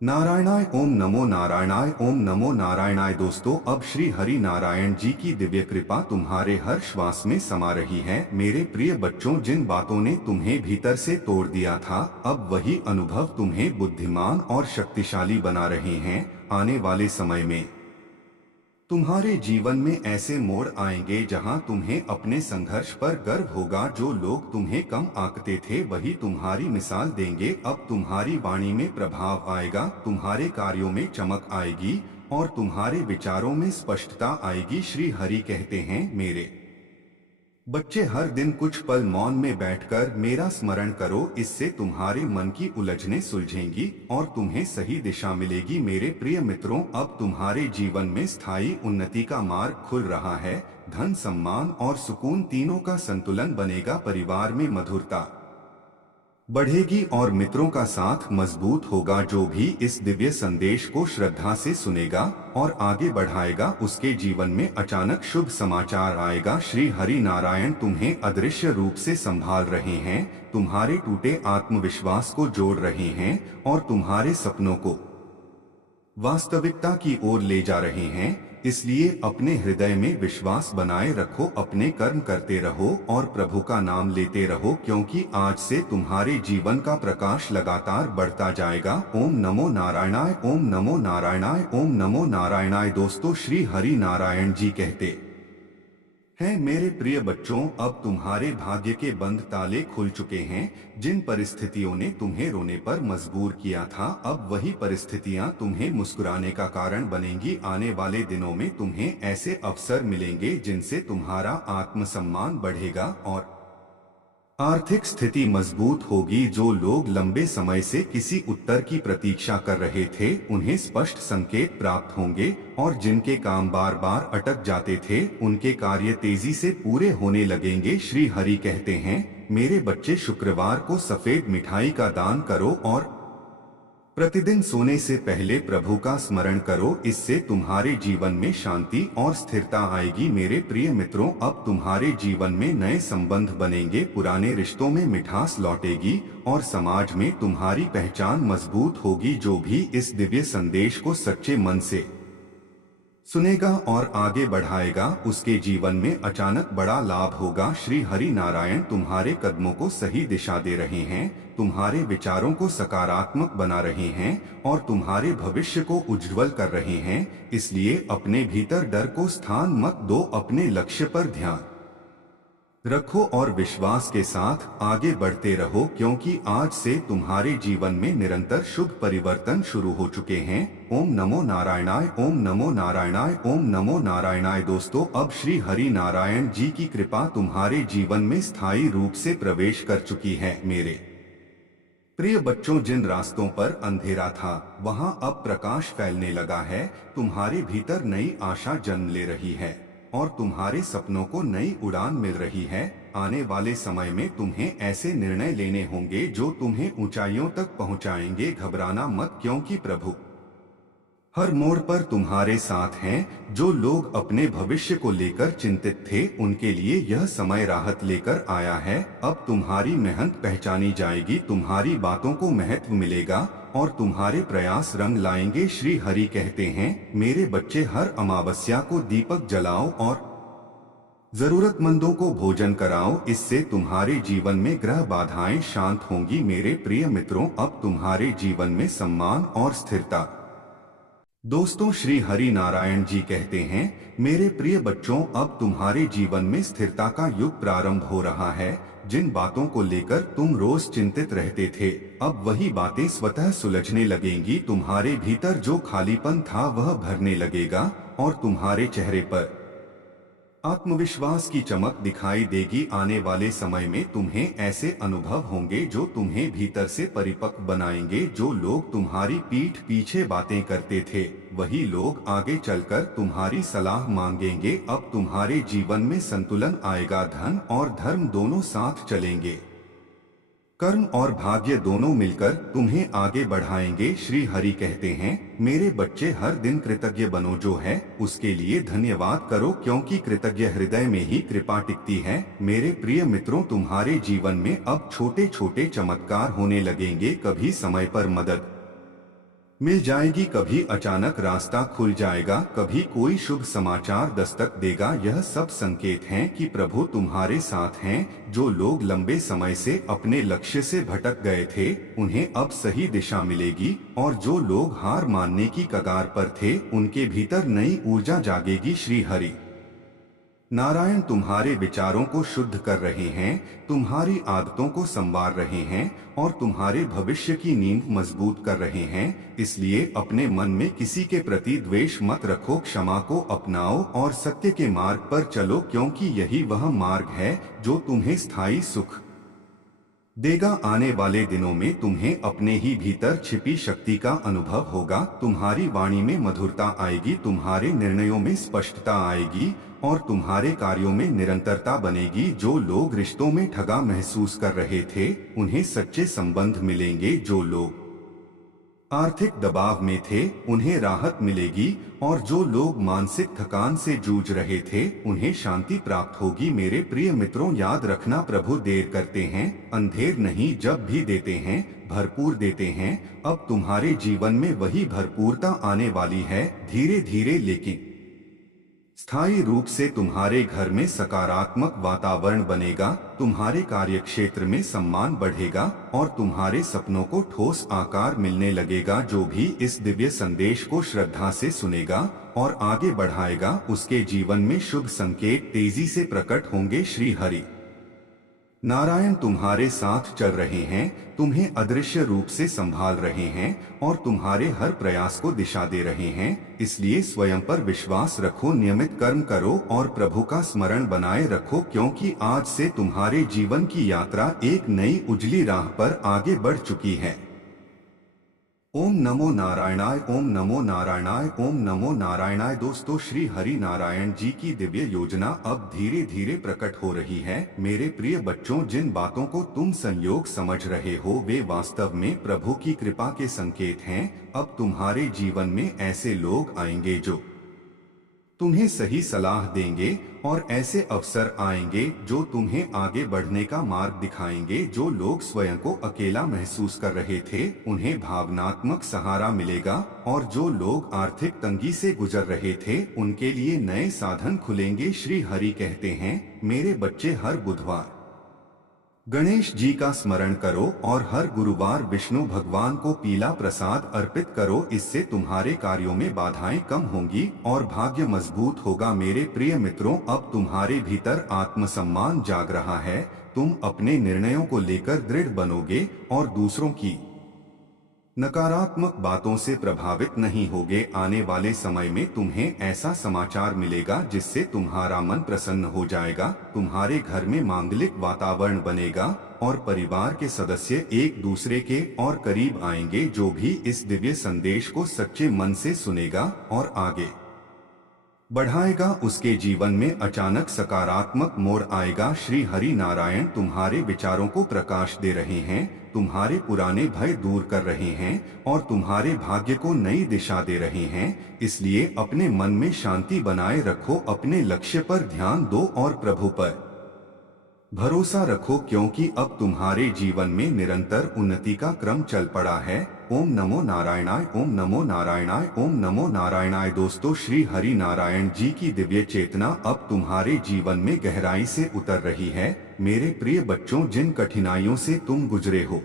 नारायणाय, ओम नमो नारायणाय, ओम नमो नारायणाय। दोस्तों, अब श्री हरि नारायण जी की दिव्य कृपा तुम्हारे हर श्वास में समा रही है। मेरे प्रिय बच्चों, जिन बातों ने तुम्हें भीतर से तोड़ दिया था, अब वही अनुभव तुम्हें बुद्धिमान और शक्तिशाली बना रहे हैं। आने वाले समय में तुम्हारे जीवन में ऐसे मोड़ आएंगे जहां तुम्हें अपने संघर्ष पर गर्व होगा। जो लोग तुम्हें कम आंकते थे वही तुम्हारी मिसाल देंगे। अब तुम्हारी वाणी में प्रभाव आएगा, तुम्हारे कार्यों में चमक आएगी और तुम्हारे विचारों में स्पष्टता आएगी। श्री हरि कहते हैं, मेरे बच्चे, हर दिन कुछ पल मौन में बैठकर मेरा स्मरण करो। इससे तुम्हारे मन की उलझनें सुलझेंगी और तुम्हें सही दिशा मिलेगी। मेरे प्रिय मित्रों, अब तुम्हारे जीवन में स्थायी उन्नति का मार्ग खुल रहा है। धन, सम्मान और सुकून तीनों का संतुलन बनेगा। परिवार में मधुरता बढ़ेगी और मित्रों का साथ मजबूत होगा। जो भी इस दिव्य संदेश को श्रद्धा से सुनेगा और आगे बढ़ाएगा, उसके जीवन में अचानक शुभ समाचार आएगा। श्री हरि नारायण तुम्हें अदृश्य रूप से संभाल रहे हैं, तुम्हारे टूटे आत्मविश्वास को जोड़ रहे हैं और तुम्हारे सपनों को वास्तविकता की ओर ले जा रहे हैं। इसलिए अपने हृदय में विश्वास बनाए रखो, अपने कर्म करते रहो और प्रभु का नाम लेते रहो, क्योंकि आज से तुम्हारे जीवन का प्रकाश लगातार बढ़ता जाएगा। ओम नमो नारायणाय, ओम नमो नारायणाय, ओम नमो नारायणाय। दोस्तों, श्री हरि नारायण जी कहते हैं, मेरे प्रिय बच्चों, अब तुम्हारे भाग्य के बंद ताले खुल चुके हैं। जिन परिस्थितियों ने तुम्हें रोने पर मजबूर किया था, अब वही परिस्थितियां तुम्हें मुस्कुराने का कारण बनेंगी। आने वाले दिनों में तुम्हें ऐसे अवसर मिलेंगे जिनसे तुम्हारा आत्मसम्मान बढ़ेगा और आर्थिक स्थिति मजबूत होगी। जो लोग लंबे समय से किसी उत्तर की प्रतीक्षा कर रहे थे उन्हें स्पष्ट संकेत प्राप्त होंगे, और जिनके काम बार बार अटक जाते थे उनके कार्य तेजी से पूरे होने लगेंगे। श्री हरि कहते हैं, मेरे बच्चे, शुक्रवार को सफेद मिठाई का दान करो और प्रतिदिन सोने से पहले प्रभु का स्मरण करो। इससे तुम्हारे जीवन में शांति और स्थिरता आएगी। मेरे प्रिय मित्रों, अब तुम्हारे जीवन में नए संबंध बनेंगे, पुराने रिश्तों में मिठास लौटेगी और समाज में तुम्हारी पहचान मजबूत होगी। जो भी इस दिव्य संदेश को सच्चे मन से सुनेगा और आगे बढ़ाएगा उसके जीवन में अचानक बड़ा लाभ होगा। श्री हरि नारायण तुम्हारे कदमों को सही दिशा दे रहे हैं, तुम्हारे विचारों को सकारात्मक बना रहे हैं और तुम्हारे भविष्य को उज्जवल कर रहे हैं। इसलिए अपने भीतर डर को स्थान मत दो, अपने लक्ष्य पर ध्यान रखो और विश्वास के साथ आगे बढ़ते रहो, क्योंकि आज से तुम्हारे जीवन में निरंतर शुभ परिवर्तन शुरू हो चुके हैं। ओम नमो नारायणाय, ओम नमो नारायणाय, ओम नमो नारायणाय। दोस्तों, अब श्री हरि नारायण जी की कृपा तुम्हारे जीवन में स्थायी रूप से प्रवेश कर चुकी है। मेरे प्रिय बच्चों, जिन रास्तों पर अंधेरा था वहां अब प्रकाश फैलने लगा है। तुम्हारे भीतर नई आशा जन्म ले रही है और तुम्हारे सपनों को नई उड़ान मिल रही है। आने वाले समय में तुम्हें ऐसे निर्णय लेने होंगे जो तुम्हें ऊंचाइयों तक पहुंचाएंगे। घबराना मत, क्योंकि प्रभु हर मोड़ पर तुम्हारे साथ हैं। जो लोग अपने भविष्य को लेकर चिंतित थे उनके लिए यह समय राहत लेकर आया है। अब तुम्हारी मेहनत पहचानी जाएगी, तुम्हारी बातों को महत्व मिलेगा और तुम्हारे प्रयास रंग लाएंगे। श्री हरि कहते हैं, मेरे बच्चे, हर अमावस्या को दीपक जलाओ और जरूरतमंदों को भोजन कराओ। इससे तुम्हारे जीवन में ग्रह बाधाएं शांत होंगी। मेरे प्रिय मित्रों, अब तुम्हारे जीवन में सम्मान और स्थिरता। दोस्तों, श्री हरि नारायण जी कहते हैं, मेरे प्रिय बच्चों, अब तुम्हारे जीवन में स्थिरता का युग प्रारंभ हो रहा है। जिन बातों को लेकर तुम रोज चिंतित रहते थे, अब वही बातें स्वतः सुलझने लगेंगी। तुम्हारे भीतर जो खालीपन था वह भरने लगेगा और तुम्हारे चेहरे पर आत्मविश्वास की चमक दिखाई देगी। आने वाले समय में तुम्हें ऐसे अनुभव होंगे जो तुम्हें भीतर से परिपक्व बनाएंगे। जो लोग तुम्हारी पीठ पीछे बातें करते थे वही लोग आगे चलकर तुम्हारी सलाह मांगेंगे। अब तुम्हारे जीवन में संतुलन आएगा, धन और धर्म दोनों साथ चलेंगे। कर्म और भाग्य दोनों मिलकर तुम्हें आगे बढ़ाएंगे। श्री हरि कहते हैं, मेरे बच्चे, हर दिन कृतज्ञ बनो। जो है उसके लिए धन्यवाद करो, क्योंकि कृतज्ञ हृदय में ही कृपा टिकती है। मेरे प्रिय मित्रों, तुम्हारे जीवन में अब छोटे छोटे चमत्कार होने लगेंगे। कभी समय पर मदद मिल जाएगी, कभी अचानक रास्ता खुल जाएगा, कभी कोई शुभ समाचार दस्तक देगा। यह सब संकेत हैं कि प्रभु तुम्हारे साथ हैं। जो लोग लंबे समय से अपने लक्ष्य से भटक गए थे उन्हें अब सही दिशा मिलेगी, और जो लोग हार मानने की कगार पर थे उनके भीतर नई ऊर्जा जागेगी। श्री हरि नारायण तुम्हारे विचारों को शुद्ध कर रहे हैं, तुम्हारी आदतों को संवार रहे हैं और तुम्हारे भविष्य की नींव मजबूत कर रहे हैं। इसलिए अपने मन में किसी के प्रति द्वेष मत रखो, क्षमा को अपनाओ और सत्य के मार्ग पर चलो, क्योंकि यही वह मार्ग है जो तुम्हें स्थायी सुख देगा। आने वाले दिनों में तुम्हें अपने ही भीतर छिपी शक्ति का अनुभव होगा। तुम्हारी वाणी में मधुरता आएगी, तुम्हारे निर्णयों में स्पष्टता आएगी और तुम्हारे कार्यों में निरंतरता बनेगी। जो लोग रिश्तों में ठगा महसूस कर रहे थे उन्हें सच्चे संबंध मिलेंगे। जो लोग आर्थिक दबाव में थे उन्हें राहत मिलेगी और जो लोग मानसिक थकान से जूझ रहे थे उन्हें शांति प्राप्त होगी। मेरे प्रिय मित्रों, याद रखना, प्रभु देर करते हैं, अंधेर नहीं। जब भी देते हैं भरपूर देते हैं। अब तुम्हारे जीवन में वही भरपूरता आने वाली है, धीरे धीरे लेकिन स्थायी रूप से। तुम्हारे घर में सकारात्मक वातावरण बनेगा, तुम्हारे कार्यक्षेत्र में सम्मान बढ़ेगा और तुम्हारे सपनों को ठोस आकार मिलने लगेगा। जो भी इस दिव्य संदेश को श्रद्धा से सुनेगा और आगे बढ़ाएगा उसके जीवन में शुभ संकेत तेजी से प्रकट होंगे। श्री हरि नारायण तुम्हारे साथ चल रहे हैं, तुम्हें अदृश्य रूप से संभाल रहे हैं और तुम्हारे हर प्रयास को दिशा दे रहे हैं। इसलिए स्वयं पर विश्वास रखो, नियमित कर्म करो और प्रभु का स्मरण बनाए रखो, क्योंकि आज से तुम्हारे जीवन की यात्रा एक नई उजली राह पर आगे बढ़ चुकी है। ओम नमो नारायणाय, ओम नमो नारायणाय, ओम नमो नारायणाय। दोस्तों, श्री हरि नारायण जी की दिव्य योजना अब धीरे धीरे प्रकट हो रही है। मेरे प्रिय बच्चों, जिन बातों को तुम संयोग समझ रहे हो वे वास्तव में प्रभु की कृपा के संकेत हैं। अब तुम्हारे जीवन में ऐसे लोग आएंगे जो तुम्हें सही सलाह देंगे और ऐसे अवसर आएंगे जो तुम्हें आगे बढ़ने का मार्ग दिखाएंगे। जो लोग स्वयं को अकेला महसूस कर रहे थे उन्हें भावनात्मक सहारा मिलेगा और जो लोग आर्थिक तंगी से गुजर रहे थे उनके लिए नए साधन खुलेंगे। श्री हरि कहते हैं, मेरे बच्चे, हर बुधवार गणेश जी का स्मरण करो और हर गुरुवार विष्णु भगवान को पीला प्रसाद अर्पित करो। इससे तुम्हारे कार्यों में बाधाएं कम होंगी और भाग्य मजबूत होगा। मेरे प्रिय मित्रों, अब तुम्हारे भीतर आत्मसम्मान जाग रहा है। तुम अपने निर्णयों को लेकर दृढ़ बनोगे और दूसरों की नकारात्मक बातों से प्रभावित नहीं होगे। आने वाले समय में तुम्हें ऐसा समाचार मिलेगा जिससे तुम्हारा मन प्रसन्न हो जाएगा। तुम्हारे घर में मांगलिक वातावरण बनेगा और परिवार के सदस्य एक दूसरे के और करीब आएंगे। जो भी इस दिव्य संदेश को सच्चे मन से सुनेगा और आगे बढ़ाएगा उसके जीवन में अचानक सकारात्मक मोड़ आएगा। श्री हरि नारायण तुम्हारे विचारों को प्रकाश दे रहे हैं, तुम्हारे पुराने भय दूर कर रहे हैं और तुम्हारे भाग्य को नई दिशा दे रहे हैं। इसलिए अपने मन में शांति बनाए रखो, अपने लक्ष्य पर ध्यान दो और प्रभु पर भरोसा रखो, क्योंकि अब तुम्हारे जीवन में निरंतर उन्नति का क्रम चल पड़ा है। ओम नमो नारायणाय, ओम नमो नारायणाय, ओम नमो नारायणाय। दोस्तों, श्री हरि नारायण जी की दिव्य चेतना अब तुम्हारे जीवन में गहराई से उतर रही है। मेरे प्रिय बच्चों, जिन कठिनाइयों से तुम गुजरे हो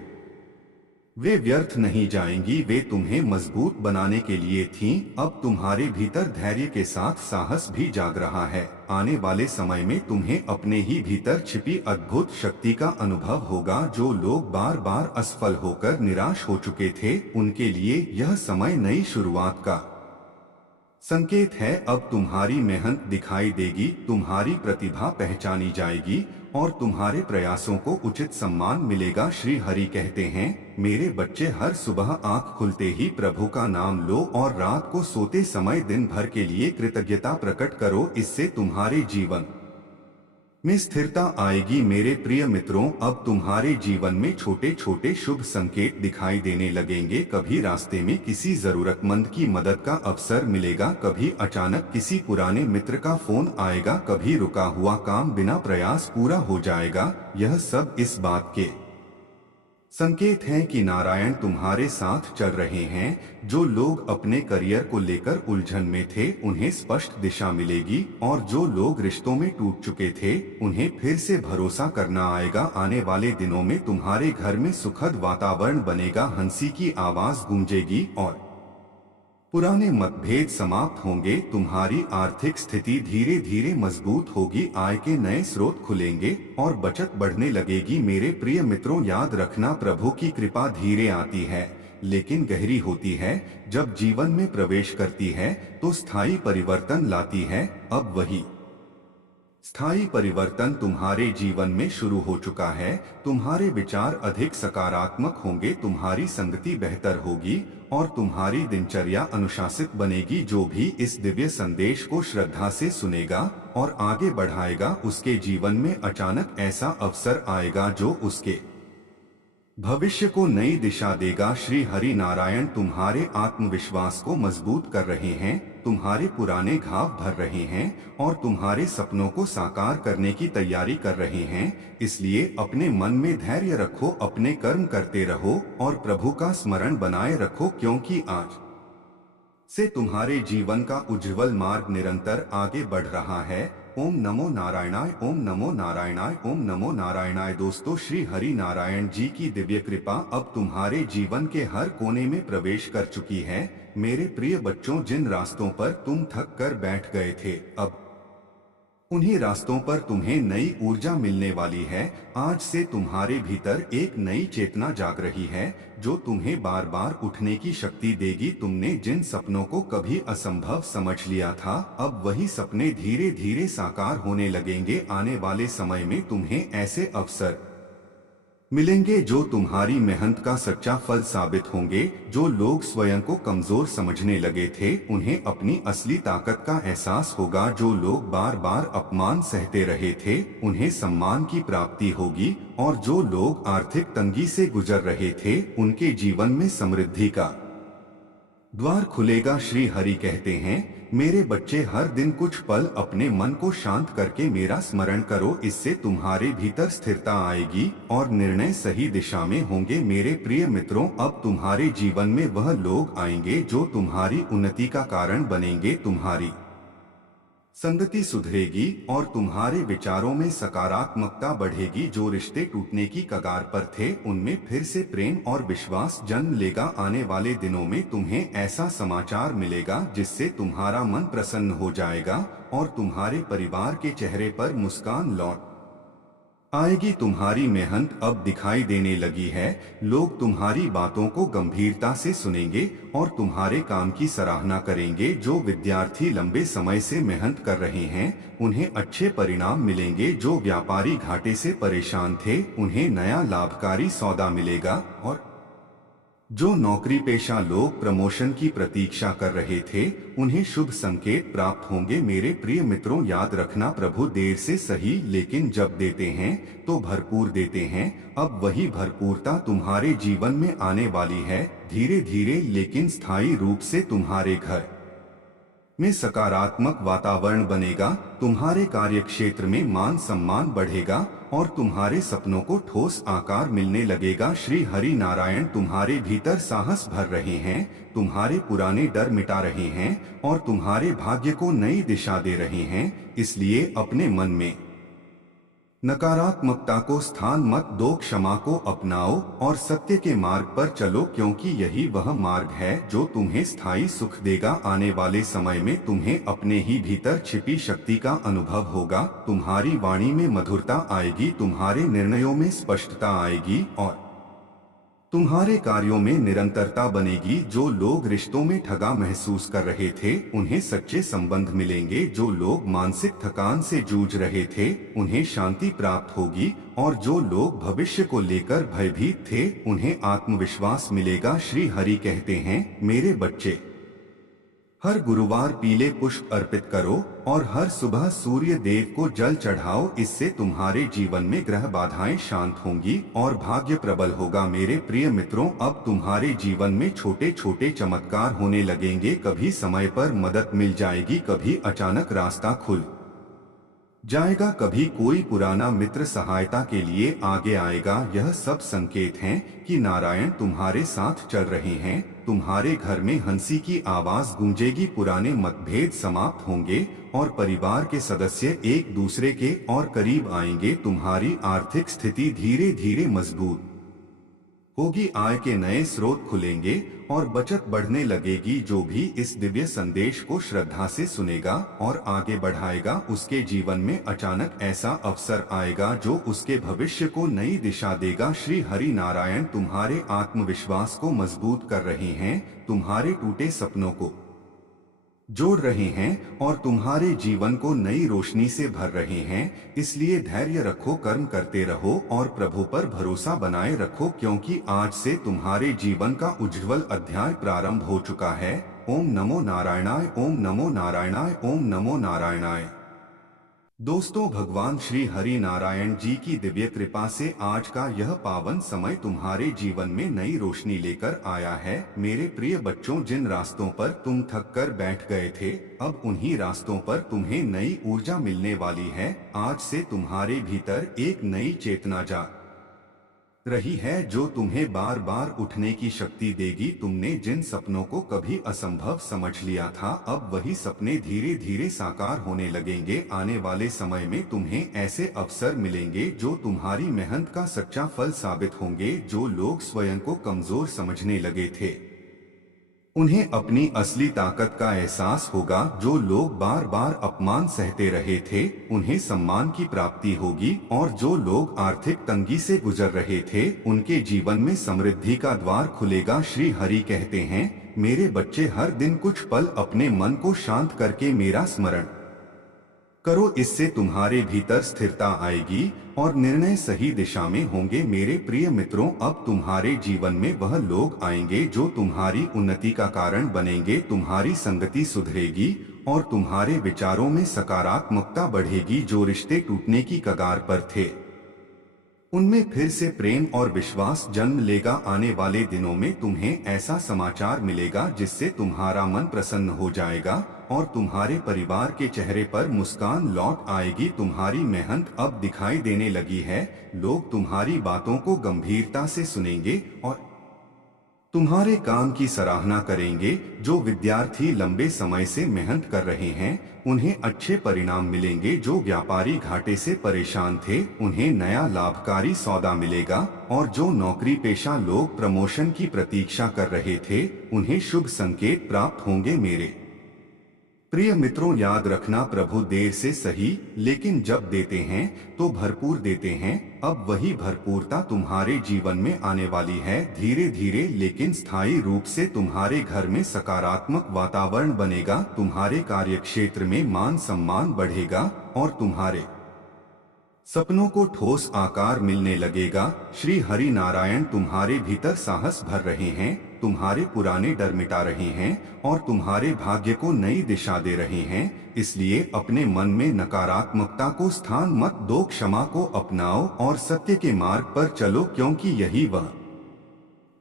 वे व्यर्थ नहीं जाएंगी, वे तुम्हें मजबूत बनाने के लिए थीं। अब तुम्हारे भीतर धैर्य के साथ साहस भी जाग रहा है। आने वाले समय में तुम्हें अपने ही भीतर छिपी अद्भुत शक्ति का अनुभव होगा। जो लोग बार बार असफल होकर निराश हो चुके थे उनके लिए यह समय नई शुरुआत का संकेत है। अब तुम्हारी मेहनत दिखाई देगी, तुम्हारी प्रतिभा पहचानी जाएगी और तुम्हारे प्रयासों को उचित सम्मान मिलेगा। श्री हरि कहते हैं, मेरे बच्चे, हर सुबह आंख खुलते ही प्रभु का नाम लो और रात को सोते समय दिन भर के लिए कृतज्ञता प्रकट करो। इससे तुम्हारे जीवन में स्थिरता आएगी। मेरे प्रिय मित्रों, अब तुम्हारे जीवन में छोटे छोटे शुभ संकेत दिखाई देने लगेंगे। कभी रास्ते में किसी जरूरतमंद की मदद का अवसर मिलेगा, कभी अचानक किसी पुराने मित्र का फोन आएगा, कभी रुका हुआ काम बिना प्रयास पूरा हो जाएगा। यह सब इस बात के संकेत हैं कि नारायण तुम्हारे साथ चल रहे हैं। जो लोग अपने करियर को लेकर उलझन में थे उन्हें स्पष्ट दिशा मिलेगी और जो लोग रिश्तों में टूट चुके थे उन्हें फिर से भरोसा करना आएगा। आने वाले दिनों में तुम्हारे घर में सुखद वातावरण बनेगा, हंसी की आवाज गूंजेगी और पुराने मतभेद समाप्त होंगे। तुम्हारी आर्थिक स्थिति धीरे धीरे मजबूत होगी, आय के नए स्रोत खुलेंगे और बचत बढ़ने लगेगी। मेरे प्रिय मित्रों, याद रखना, प्रभु की कृपा धीरे आती है लेकिन गहरी होती है। जब जीवन में प्रवेश करती है तो स्थायी परिवर्तन लाती है। अब वही स्थायी परिवर्तन तुम्हारे जीवन में शुरू हो चुका है। तुम्हारे विचार अधिक सकारात्मक होंगे, तुम्हारी संगति बेहतर होगी और तुम्हारी दिनचर्या अनुशासित बनेगी। जो भी इस दिव्य संदेश को श्रद्धा से सुनेगा और आगे बढ़ाएगा उसके जीवन में अचानक ऐसा अवसर आएगा जो उसके भविष्य को नई दिशा देगा। श्री हरि नारायण तुम्हारे आत्मविश्वास को मजबूत कर रहे हैं, तुम्हारे पुराने घाव भर रहे हैं और तुम्हारे सपनों को साकार करने की तैयारी कर रहे हैं। इसलिए अपने मन में धैर्य रखो, अपने कर्म करते रहो और प्रभु का स्मरण बनाए रखो, क्योंकि आज से तुम्हारे जीवन का उज्जवल मार्ग निरंतर आगे बढ़ रहा है। ओम नमो नारायणाय, ओम नमो नारायणाय, ओम नमो नारायणाय। दोस्तों, श्री हरि नारायण जी की दिव्य कृपा अब तुम्हारे जीवन के हर कोने में प्रवेश कर चुकी है। मेरे प्रिय बच्चों, जिन रास्तों पर तुम थक कर बैठ गए थे अब उन्हीं रास्तों पर तुम्हें नई ऊर्जा मिलने वाली है। आज से तुम्हारे भीतर एक नई चेतना जाग रही है जो तुम्हें बार बार उठने की शक्ति देगी। तुमने जिन सपनों को कभी असंभव समझ लिया था, अब वही सपने धीरे धीरे साकार होने लगेंगे। आने वाले समय में तुम्हें ऐसे अवसर मिलेंगे जो तुम्हारी मेहनत का सच्चा फल साबित होंगे। जो लोग स्वयं को कमजोर समझने लगे थे, उन्हें अपनी असली ताकत का एहसास होगा। जो लोग बार बार अपमान सहते रहे थे, उन्हें सम्मान की प्राप्ति होगी। और जो लोग आर्थिक तंगी से गुजर रहे थे, उनके जीवन में समृद्धि का द्वार खुलेगा। श्री हरि कहते हैं, मेरे बच्चे, हर दिन कुछ पल अपने मन को शांत करके मेरा स्मरण करो। इससे तुम्हारे भीतर स्थिरता आएगी और निर्णय सही दिशा में होंगे। मेरे प्रिय मित्रों, अब तुम्हारे जीवन में वह लोग आएंगे जो तुम्हारी उन्नति का कारण बनेंगे। तुम्हारी संगति सुधरेगी और तुम्हारे विचारों में सकारात्मकता बढ़ेगी। जो रिश्ते टूटने की कगार पर थे, उनमें फिर से प्रेम और विश्वास जन्म लेगा। आने वाले दिनों में तुम्हें ऐसा समाचार मिलेगा जिससे तुम्हारा मन प्रसन्न हो जाएगा और तुम्हारे परिवार के चेहरे पर मुस्कान लौट आएगी। तुम्हारी मेहनत अब दिखाई देने लगी है। लोग तुम्हारी बातों को गंभीरता से सुनेंगे और तुम्हारे काम की सराहना करेंगे। जो विद्यार्थी लंबे समय से मेहनत कर रहे हैं, उन्हें अच्छे परिणाम मिलेंगे। जो व्यापारी घाटे से परेशान थे, उन्हें नया लाभकारी सौदा मिलेगा। और जो नौकरी पेशा लोग प्रमोशन की प्रतीक्षा कर रहे थे, उन्हें शुभ संकेत प्राप्त होंगे। मेरे प्रिय मित्रों, याद रखना, प्रभु देर से सही लेकिन जब देते हैं तो भरपूर देते हैं। अब वही भरपूरता तुम्हारे जीवन में आने वाली है, धीरे धीरे लेकिन स्थायी रूप से। तुम्हारे घर में सकारात्मक वातावरण बनेगा, तुम्हारे कार्यक्षेत्र में मान सम्मान बढ़ेगा और तुम्हारे सपनों को ठोस आकार मिलने लगेगा। श्री हरि नारायण तुम्हारे भीतर साहस भर रहे हैं, तुम्हारे पुराने डर मिटा रहे हैं और तुम्हारे भाग्य को नई दिशा दे रहे हैं। इसलिए अपने मन में नकारात्मकता को स्थान मत दो, क्षमा को अपनाओ और सत्य के मार्ग पर चलो, क्योंकि यही वह मार्ग है जो तुम्हें स्थायी सुख देगा। आने वाले समय में तुम्हें अपने ही भीतर छिपी शक्ति का अनुभव होगा। तुम्हारी वाणी में मधुरता आएगी, तुम्हारे निर्णयों में स्पष्टता आएगी और तुम्हारे कार्यों में निरंतरता बनेगी। जो लोग रिश्तों में ठगा महसूस कर रहे थे, उन्हें सच्चे संबंध मिलेंगे। जो लोग मानसिक थकान से जूझ रहे थे, उन्हें शांति प्राप्त होगी और जो लोग भविष्य को लेकर भयभीत थे, उन्हें आत्मविश्वास मिलेगा। श्री हरि कहते हैं, मेरे बच्चे, हर गुरुवार पीले पुष्प अर्पित करो और हर सुबह सूर्य देव को जल चढ़ाओ। इससे तुम्हारे जीवन में ग्रह बाधाएं शांत होंगी और भाग्य प्रबल होगा। मेरे प्रिय मित्रों, अब तुम्हारे जीवन में छोटे छोटे चमत्कार होने लगेंगे। कभी समय पर मदद मिल जाएगी, कभी अचानक रास्ता खुल जाएगा, कभी कोई पुराना मित्र सहायता के लिए आगे आएगा। यह सब संकेत हैं कि नारायण तुम्हारे साथ चल रहे हैं। तुम्हारे घर में हंसी की आवाज गूंजेगी, पुराने मतभेद समाप्त होंगे और परिवार के सदस्य एक दूसरे के और करीब आएंगे। तुम्हारी आर्थिक स्थिति धीरे धीरे मजबूत होगी, आय के नए स्रोत खुलेंगे और बचत बढ़ने लगेगी। जो भी इस दिव्य संदेश को श्रद्धा से सुनेगा और आगे बढ़ाएगा, उसके जीवन में अचानक ऐसा अवसर आएगा जो उसके भविष्य को नई दिशा देगा। श्री हरि नारायण तुम्हारे आत्मविश्वास को मजबूत कर रहे हैं, तुम्हारे टूटे सपनों को जोड़ रहे हैं और तुम्हारे जीवन को नई रोशनी से भर रहे हैं। इसलिए धैर्य रखो, कर्म करते रहो और प्रभु पर भरोसा बनाए रखो, क्योंकि आज से तुम्हारे जीवन का उज्जवल अध्याय प्रारंभ हो चुका है। ओम नमो नारायणाय, ओम नमो नारायणाय, ओम नमो नारायणाय। दोस्तों, भगवान श्री हरि नारायण जी की दिव्य कृपा से आज का यह पावन समय तुम्हारे जीवन में नई रोशनी लेकर आया है। मेरे प्रिय बच्चों, जिन रास्तों पर तुम थक कर बैठ गए थे, अब उन्हीं रास्तों पर तुम्हें नई ऊर्जा मिलने वाली है। आज से तुम्हारे भीतर एक नई चेतना जाग रही है जो तुम्हें बार बार उठने की शक्ति देगी। तुमने जिन सपनों को कभी असंभव समझ लिया था, अब वही सपने धीरे धीरे साकार होने लगेंगे। आने वाले समय में तुम्हें ऐसे अवसर मिलेंगे जो तुम्हारी मेहनत का सच्चा फल साबित होंगे। जो लोग स्वयं को कमजोर समझने लगे थे, उन्हें अपनी असली ताकत का एहसास होगा। जो लोग बार बार अपमान सहते रहे थे उन्हें सम्मान की प्राप्ति होगी, और जो लोग आर्थिक तंगी से गुजर रहे थे उनके जीवन में समृद्धि का द्वार खुलेगा। श्री हरि कहते हैं, मेरे बच्चे हर दिन कुछ पल अपने मन को शांत करके मेरा स्मरण करो, इससे तुम्हारे भीतर स्थिरता आएगी और निर्णय सही दिशा में होंगे। मेरे प्रिय मित्रों, अब तुम्हारे जीवन में वह लोग आएंगे जो तुम्हारी उन्नति का कारण बनेंगे। तुम्हारी संगति सुधरेगी और तुम्हारे विचारों में सकारात्मकता बढ़ेगी। जो रिश्ते टूटने की कगार पर थे उनमें फिर से प्रेम और विश्वास जन्म लेगा। आने वाले दिनों में तुम्हें ऐसा समाचार मिलेगा जिससे तुम्हारा मन प्रसन्न हो जाएगा और तुम्हारे परिवार के चेहरे पर मुस्कान लौट आएगी। तुम्हारी मेहनत अब दिखाई देने लगी है। लोग तुम्हारी बातों को गंभीरता से सुनेंगे और तुम्हारे काम की सराहना करेंगे। जो विद्यार्थी लंबे समय से मेहनत कर रहे हैं उन्हें अच्छे परिणाम मिलेंगे। जो व्यापारी घाटे से परेशान थे उन्हें नया लाभकारी सौदा मिलेगा, और जो नौकरी पेशा लोग प्रमोशन की प्रतीक्षा कर रहे थे उन्हें शुभ संकेत प्राप्त होंगे। मेरे प्रिय मित्रों, याद रखना, प्रभु देर से सही लेकिन जब देते हैं तो भरपूर देते हैं। अब वही भरपूरता तुम्हारे जीवन में आने वाली है, धीरे धीरे लेकिन स्थायी रूप से। तुम्हारे घर में सकारात्मक वातावरण बनेगा, तुम्हारे कार्यक्षेत्र में मान सम्मान बढ़ेगा और तुम्हारे सपनों को ठोस आकार मिलने लगेगा। श्री हरि नारायण तुम्हारे भीतर साहस भर रहे हैं, तुम्हारे पुराने डर मिटा रहे हैं और तुम्हारे भाग्य को नई दिशा दे रहे हैं। इसलिए अपने मन में नकारात्मकता को स्थान मत दो, क्षमा को अपनाओ और सत्य के मार्ग पर चलो, क्योंकि यही वह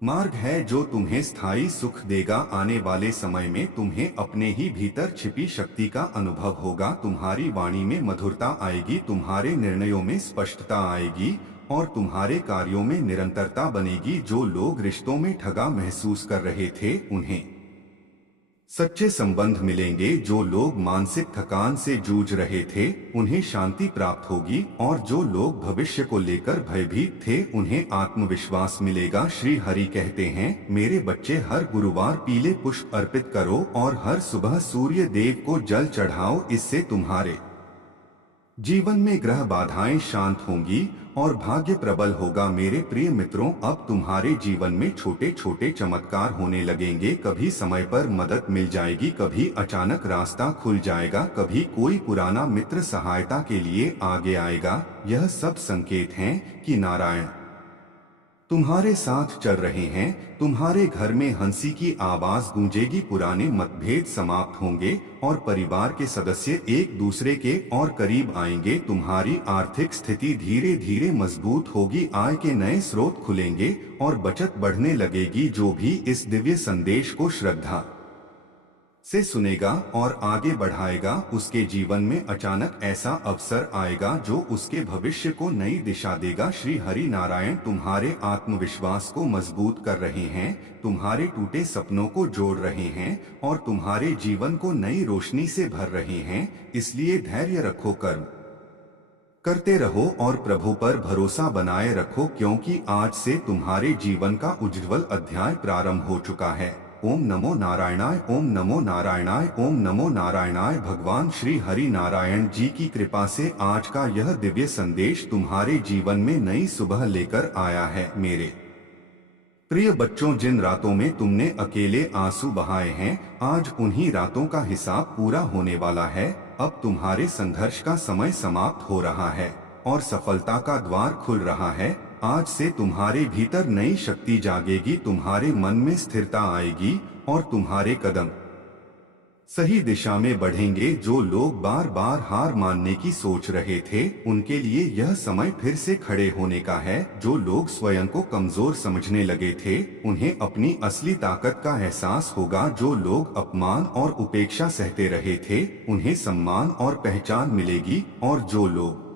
मार्ग है जो तुम्हें स्थायी सुख देगा। आने वाले समय में तुम्हें अपने ही भीतर छिपी शक्ति का अनुभव होगा। तुम्हारी वाणी में मधुरता आएगी, तुम्हारे निर्णयों में स्पष्टता आएगी और तुम्हारे कार्यों में निरंतरता बनेगी। जो लोग रिश्तों में ठगा महसूस कर रहे थे उन्हें सच्चे संबंध मिलेंगे। जो लोग मानसिक थकान से जूझ रहे थे उन्हें शांति प्राप्त होगी, और जो लोग भविष्य को लेकर भयभीत थे उन्हें आत्मविश्वास मिलेगा। श्री हरि कहते हैं, मेरे बच्चे हर गुरुवार पीले पुष्प अर्पित करो और हर सुबह सूर्य देव को जल चढ़ाओ। इससे तुम्हारे जीवन में ग्रह बाधाएं शांत होंगी और भाग्य प्रबल होगा। मेरे प्रिय मित्रों, अब तुम्हारे जीवन में छोटे छोटे चमत्कार होने लगेंगे। कभी समय पर मदद मिल जाएगी, कभी अचानक रास्ता खुल जाएगा, कभी कोई पुराना मित्र सहायता के लिए आगे आएगा। यह सब संकेत हैं कि नारायण तुम्हारे साथ चल रहे हैं। तुम्हारे घर में हंसी की आवाज गूंजेगी, पुराने मतभेद समाप्त होंगे और परिवार के सदस्य एक दूसरे के और करीब आएंगे। तुम्हारी आर्थिक स्थिति धीरे धीरे मजबूत होगी, आय के नए स्रोत खुलेंगे और बचत बढ़ने लगेगी। जो भी इस दिव्य संदेश को श्रद्धा से सुनेगा और आगे बढ़ाएगा उसके जीवन में अचानक ऐसा अवसर आएगा जो उसके भविष्य को नई दिशा देगा। श्री हरि नारायण तुम्हारे आत्मविश्वास को मजबूत कर रहे हैं, तुम्हारे टूटे सपनों को जोड़ रहे हैं और तुम्हारे जीवन को नई रोशनी से भर रहे हैं। इसलिए धैर्य रखो, कर्म करते रहो और प्रभु पर भरोसा बनाए रखो, क्योंकि आज से तुम्हारे जीवन का उज्ज्वल अध्याय प्रारंभ हो चुका है। ओम नमो नारायणाय, ओम नमो नारायणाय, ओम नमो नारायणाय। भगवान श्री हरि नारायण जी की कृपा से आज का यह दिव्य संदेश तुम्हारे जीवन में नई सुबह लेकर आया है। मेरे प्रिय बच्चों, जिन रातों में तुमने अकेले आंसू बहाए हैं, आज उन्हीं रातों का हिसाब पूरा होने वाला है। अब तुम्हारे संघर्ष का समय समाप्त हो रहा है और सफलता का द्वार खुल रहा है। आज से तुम्हारे भीतर नई शक्ति जागेगी, तुम्हारे मन में स्थिरता आएगी और तुम्हारे कदम सही दिशा में बढ़ेंगे। जो लोग बार बार हार मानने की सोच रहे थे उनके लिए यह समय फिर से खड़े होने का है। जो लोग स्वयं को कमजोर समझने लगे थे उन्हें अपनी असली ताकत का एहसास होगा। जो लोग अपमान और उपेक्षा सहते रहे थे उन्हें सम्मान और पहचान मिलेगी, और जो लोग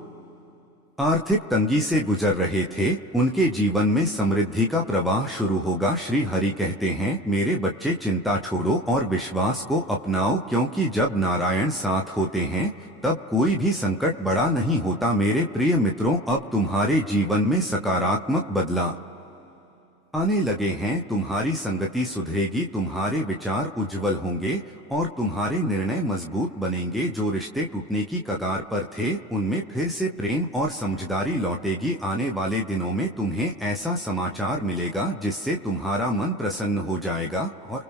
आर्थिक तंगी से गुजर रहे थे उनके जीवन में समृद्धि का प्रवाह शुरू होगा। श्री हरि कहते हैं, मेरे बच्चे चिंता छोड़ो और विश्वास को अपनाओ, क्योंकि जब नारायण साथ होते हैं तब कोई भी संकट बड़ा नहीं होता। मेरे प्रिय मित्रों, अब तुम्हारे जीवन में सकारात्मक बदलाव आने लगे हैं, तुम्हारी संगति सुधरेगी, तुम्हारे विचार उज्जवल होंगे और तुम्हारे निर्णय मजबूत बनेंगे। जो रिश्ते टूटने की कगार पर थे उनमें फिर से प्रेम और समझदारी लौटेगी। आने वाले दिनों में तुम्हें ऐसा समाचार मिलेगा जिससे तुम्हारा मन प्रसन्न हो जाएगा और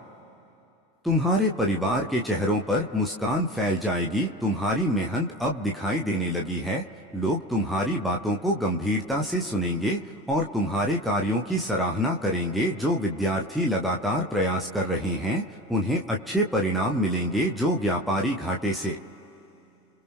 तुम्हारे परिवार के चेहरों पर मुस्कान फैल जाएगी। तुम्हारी मेहनत अब दिखाई देने लगी है, लोग तुम्हारी बातों को गंभीरता से सुनेंगे और तुम्हारे कार्यों की सराहना करेंगे। जो विद्यार्थी लगातार प्रयास कर रहे हैं उन्हें अच्छे परिणाम मिलेंगे। जो व्यापारी घाटे से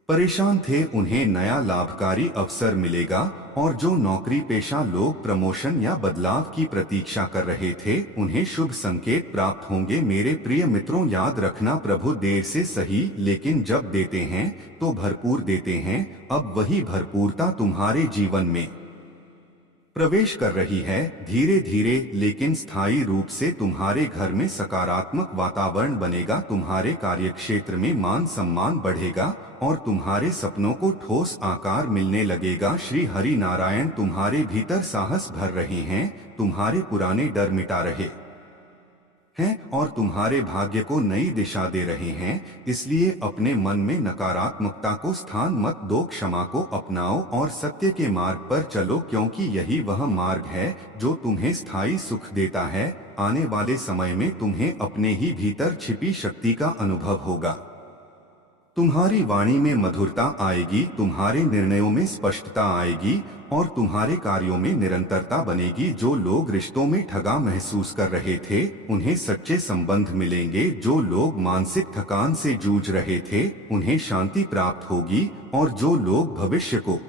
परेशान थे उन्हें नया लाभकारी अवसर मिलेगा और जो नौकरी पेशा लोग प्रमोशन या बदलाव की प्रतीक्षा कर रहे थे उन्हें शुभ संकेत प्राप्त होंगे। मेरे प्रिय मित्रों, याद रखना, प्रभु देर से सही लेकिन जब देते हैं तो भरपूर देते हैं। अब वही भरपूरता तुम्हारे जीवन में प्रवेश कर रही है, धीरे धीरे लेकिन स्थायी रूप से। तुम्हारे घर में सकारात्मक वातावरण बनेगा, तुम्हारे कार्यक्षेत्र में मान सम्मान बढ़ेगा और तुम्हारे सपनों को ठोस आकार मिलने लगेगा। श्री हरि नारायण तुम्हारे भीतर साहस भर रहे हैं, तुम्हारे पुराने डर मिटा रहे हैं और तुम्हारे भाग्य को नई दिशा दे रहे हैं। इसलिए अपने मन में नकारात्मकता को स्थान मत दो, क्षमा को अपनाओ और सत्य के मार्ग पर चलो, क्योंकि यही वह मार्ग है जो तुम्हें स्थायी सुख देता है। आने वाले समय में तुम्हें अपने ही भीतर छिपी शक्ति का अनुभव होगा। तुम्हारी वाणी में मधुरता आएगी, तुम्हारे निर्णयों में स्पष्टता आएगी और तुम्हारे कार्यों में निरंतरता बनेगी। जो लोग रिश्तों में ठगा महसूस कर रहे थे उन्हें सच्चे संबंध मिलेंगे। जो लोग मानसिक थकान से जूझ रहे थे उन्हें शांति प्राप्त होगी और जो लोग भविष्य को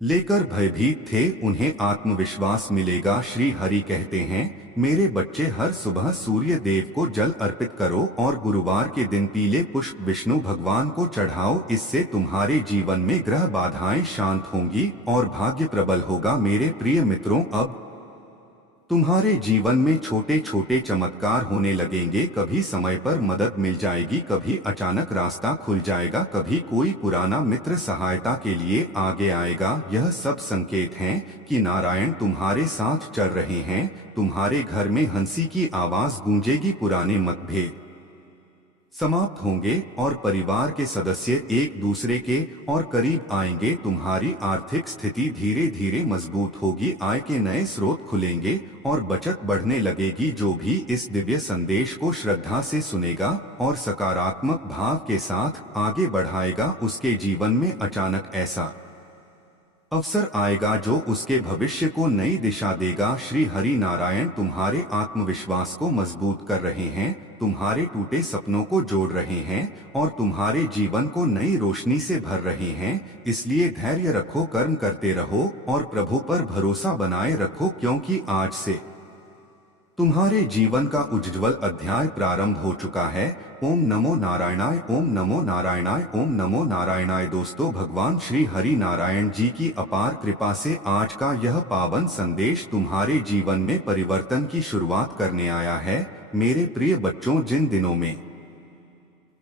लेकर भयभीत थे उन्हें आत्मविश्वास मिलेगा। श्री हरि कहते हैं, मेरे बच्चे, हर सुबह सूर्य देव को जल अर्पित करो और गुरुवार के दिन पीले पुष्प विष्णु भगवान को चढ़ाओ। इससे तुम्हारे जीवन में ग्रह बाधाएं शांत होंगी और भाग्य प्रबल होगा। मेरे प्रिय मित्रों, अब तुम्हारे जीवन में छोटे छोटे चमत्कार होने लगेंगे। कभी समय पर मदद मिल जाएगी, कभी अचानक रास्ता खुल जाएगा, कभी कोई पुराना मित्र सहायता के लिए आगे आएगा। यह सब संकेत हैं कि नारायण तुम्हारे साथ चल रहे हैं। तुम्हारे घर में हंसी की आवाज गूंजेगी, पुराने मतभेद समाप्त होंगे और परिवार के सदस्य एक दूसरे के और करीब आएंगे। तुम्हारी आर्थिक स्थिति धीरे धीरे मजबूत होगी, आय के नए स्रोत खुलेंगे और बचत बढ़ने लगेगी। जो भी इस दिव्य संदेश को श्रद्धा से सुनेगा और सकारात्मक भाव के साथ आगे बढ़ाएगा, उसके जीवन में अचानक ऐसा अवसर आएगा जो उसके भविष्य को नई दिशा देगा। श्री हरि नारायण तुम्हारे आत्मविश्वास को मजबूत कर रहे हैं, तुम्हारे टूटे सपनों को जोड़ रहे हैं और तुम्हारे जीवन को नई रोशनी से भर रहे हैं। इसलिए धैर्य रखो, कर्म करते रहो और प्रभु पर भरोसा बनाए रखो, क्योंकि आज से तुम्हारे जीवन का उज्ज्वल अध्याय प्रारंभ हो चुका है। ओम नमो नारायणाय, ओम नमो नारायणाय, ओम नमो नारायणाय। दोस्तों, भगवान श्री हरि नारायण जी की अपार कृपा से आज का यह पावन संदेश तुम्हारे जीवन में परिवर्तन की शुरुआत करने आया है। मेरे प्रिय बच्चों, जिन दिनों में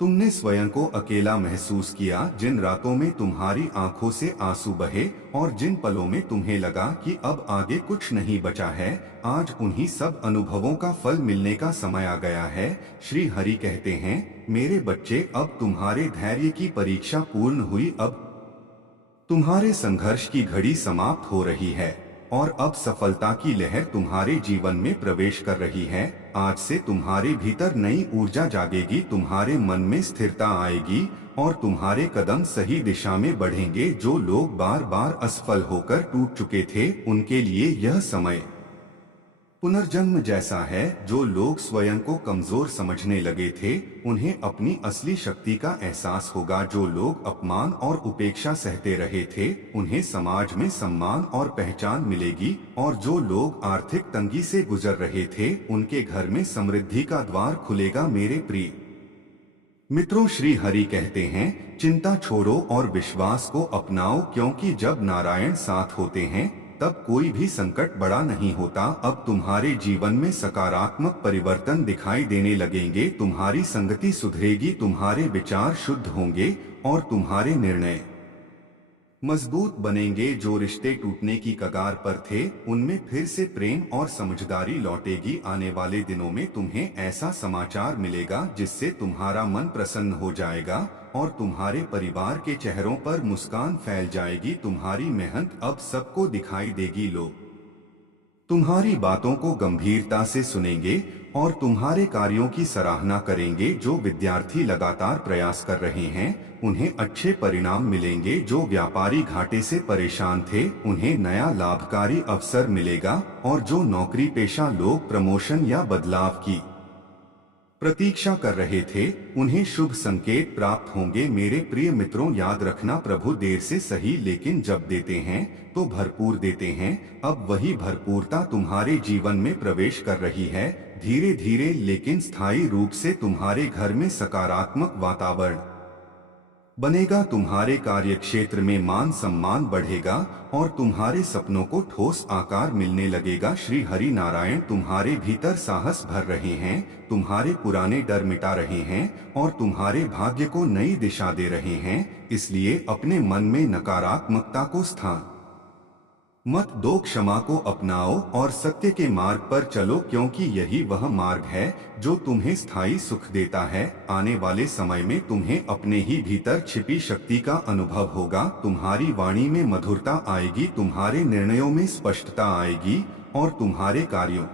तुमने स्वयं को अकेला महसूस किया, जिन रातों में तुम्हारी आंखों से आंसू बहे और जिन पलों में तुम्हें लगा कि अब आगे कुछ नहीं बचा है, आज उन्हीं सब अनुभवों का फल मिलने का समय आ गया है। श्री हरि कहते हैं, मेरे बच्चे, अब तुम्हारे धैर्य की परीक्षा पूर्ण हुई, अब तुम्हारे संघर्ष की घड़ी समाप्त हो रही है और अब सफलता की लहर तुम्हारे जीवन में प्रवेश कर रही है। आज से तुम्हारे भीतर नई ऊर्जा जागेगी, तुम्हारे मन में स्थिरता आएगी और तुम्हारे कदम सही दिशा में बढ़ेंगे। जो लोग बार बार असफल होकर टूट चुके थे उनके लिए यह समय पुनर्जन्म जैसा है। जो लोग स्वयं को कमजोर समझने लगे थे उन्हें अपनी असली शक्ति का एहसास होगा। जो लोग अपमान और उपेक्षा सहते रहे थे उन्हें समाज में सम्मान और पहचान मिलेगी और जो लोग आर्थिक तंगी से गुजर रहे थे उनके घर में समृद्धि का द्वार खुलेगा। मेरे प्रिय मित्रों, श्री हरि कहते हैं, चिंता छोड़ो और विश्वास को अपनाओ, क्योंकि जब नारायण साथ होते हैं तब कोई भी संकट बड़ा नहीं होता। अब तुम्हारे जीवन में सकारात्मक परिवर्तन दिखाई देने लगेंगे, तुम्हारी संगति सुधरेगी, तुम्हारे विचार शुद्ध होंगे और तुम्हारे निर्णय मजबूत बनेंगे। जो रिश्ते टूटने की कगार पर थे उनमें फिर से प्रेम और समझदारी लौटेगी। आने वाले दिनों में तुम्हें ऐसा समाचार मिलेगा जिससे तुम्हारा मन प्रसन्न हो जाएगा और तुम्हारे परिवार के चेहरों पर मुस्कान फैल जाएगी। तुम्हारी मेहनत अब सबको दिखाई देगी। लोग तुम्हारी बातों को गंभीरता से सुनेंगे और तुम्हारे कार्यों की सराहना करेंगे। जो विद्यार्थी लगातार प्रयास कर रहे हैं उन्हें अच्छे परिणाम मिलेंगे। जो व्यापारी घाटे से परेशान थे उन्हें नया लाभकारी अवसर मिलेगा और जो नौकरी पेशा लोग प्रमोशन या बदलाव की प्रतीक्षा कर रहे थे उन्हें शुभ संकेत प्राप्त होंगे। मेरे प्रिय मित्रों, याद रखना, प्रभु देर से सही लेकिन जब देते हैं तो भरपूर देते हैं। अब वही भरपूरता तुम्हारे जीवन में प्रवेश कर रही है, धीरे धीरे लेकिन स्थायी रूप से। तुम्हारे घर में सकारात्मक वातावरण बनेगा, तुम्हारे कार्य क्षेत्र में मान सम्मान बढ़ेगा और तुम्हारे सपनों को ठोस आकार मिलने लगेगा। श्री हरि नारायण तुम्हारे भीतर साहस भर रहे हैं, तुम्हारे पुराने डर मिटा रहे हैं और तुम्हारे भाग्य को नई दिशा दे रहे हैं। इसलिए अपने मन में नकारात्मकता को स्थान मत दो, क्षमा को अपनाओ और सत्य के मार्ग पर चलो, क्योंकि यही वह मार्ग है जो तुम्हें स्थायी सुख देता है। आने वाले समय में तुम्हें अपने ही भीतर छिपी शक्ति का अनुभव होगा। तुम्हारी वाणी में मधुरता आएगी, तुम्हारे निर्णयों में स्पष्टता आएगी और तुम्हारे कार्यों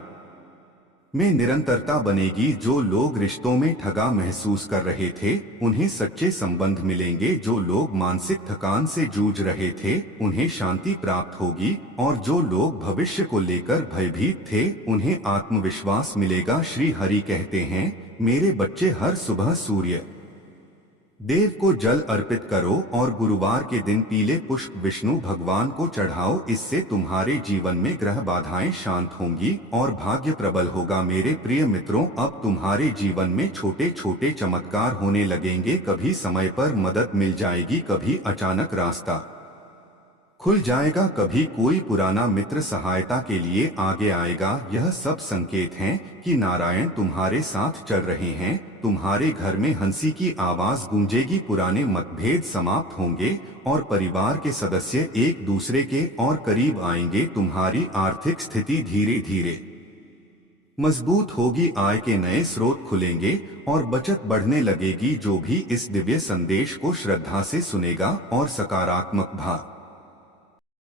में निरंतरता बनेगी। जो लोग रिश्तों में ठगा महसूस कर रहे थे उन्हें सच्चे संबंध मिलेंगे। जो लोग मानसिक थकान से जूझ रहे थे उन्हें शांति प्राप्त होगी और जो लोग भविष्य को लेकर भयभीत थे उन्हें आत्मविश्वास मिलेगा। श्री हरि कहते हैं, मेरे बच्चे, हर सुबह सूर्य देव को जल अर्पित करो और गुरुवार के दिन पीले पुष्प विष्णु भगवान को चढ़ाओ। इससे तुम्हारे जीवन में ग्रह बाधाएं शांत होंगी और भाग्य प्रबल होगा। मेरे प्रिय मित्रों, अब तुम्हारे जीवन में छोटे छोटे चमत्कार होने लगेंगे। कभी समय पर मदद मिल जाएगी, कभी अचानक रास्ता खुल जाएगा, कभी कोई पुराना मित्र सहायता के लिए आगे आएगा। यह सब संकेत हैं कि नारायण तुम्हारे साथ चल रहे हैं। तुम्हारे घर में हंसी की आवाज गूंजेगी, पुराने मतभेद समाप्त होंगे और परिवार के सदस्य एक दूसरे के और करीब आएंगे। तुम्हारी आर्थिक स्थिति धीरे धीरे मजबूत होगी, आय के नए स्रोत खुलेंगे और बचत बढ़ने लगेगी। जो भी इस दिव्य संदेश को श्रद्धा से सुनेगा और सकारात्मक भाव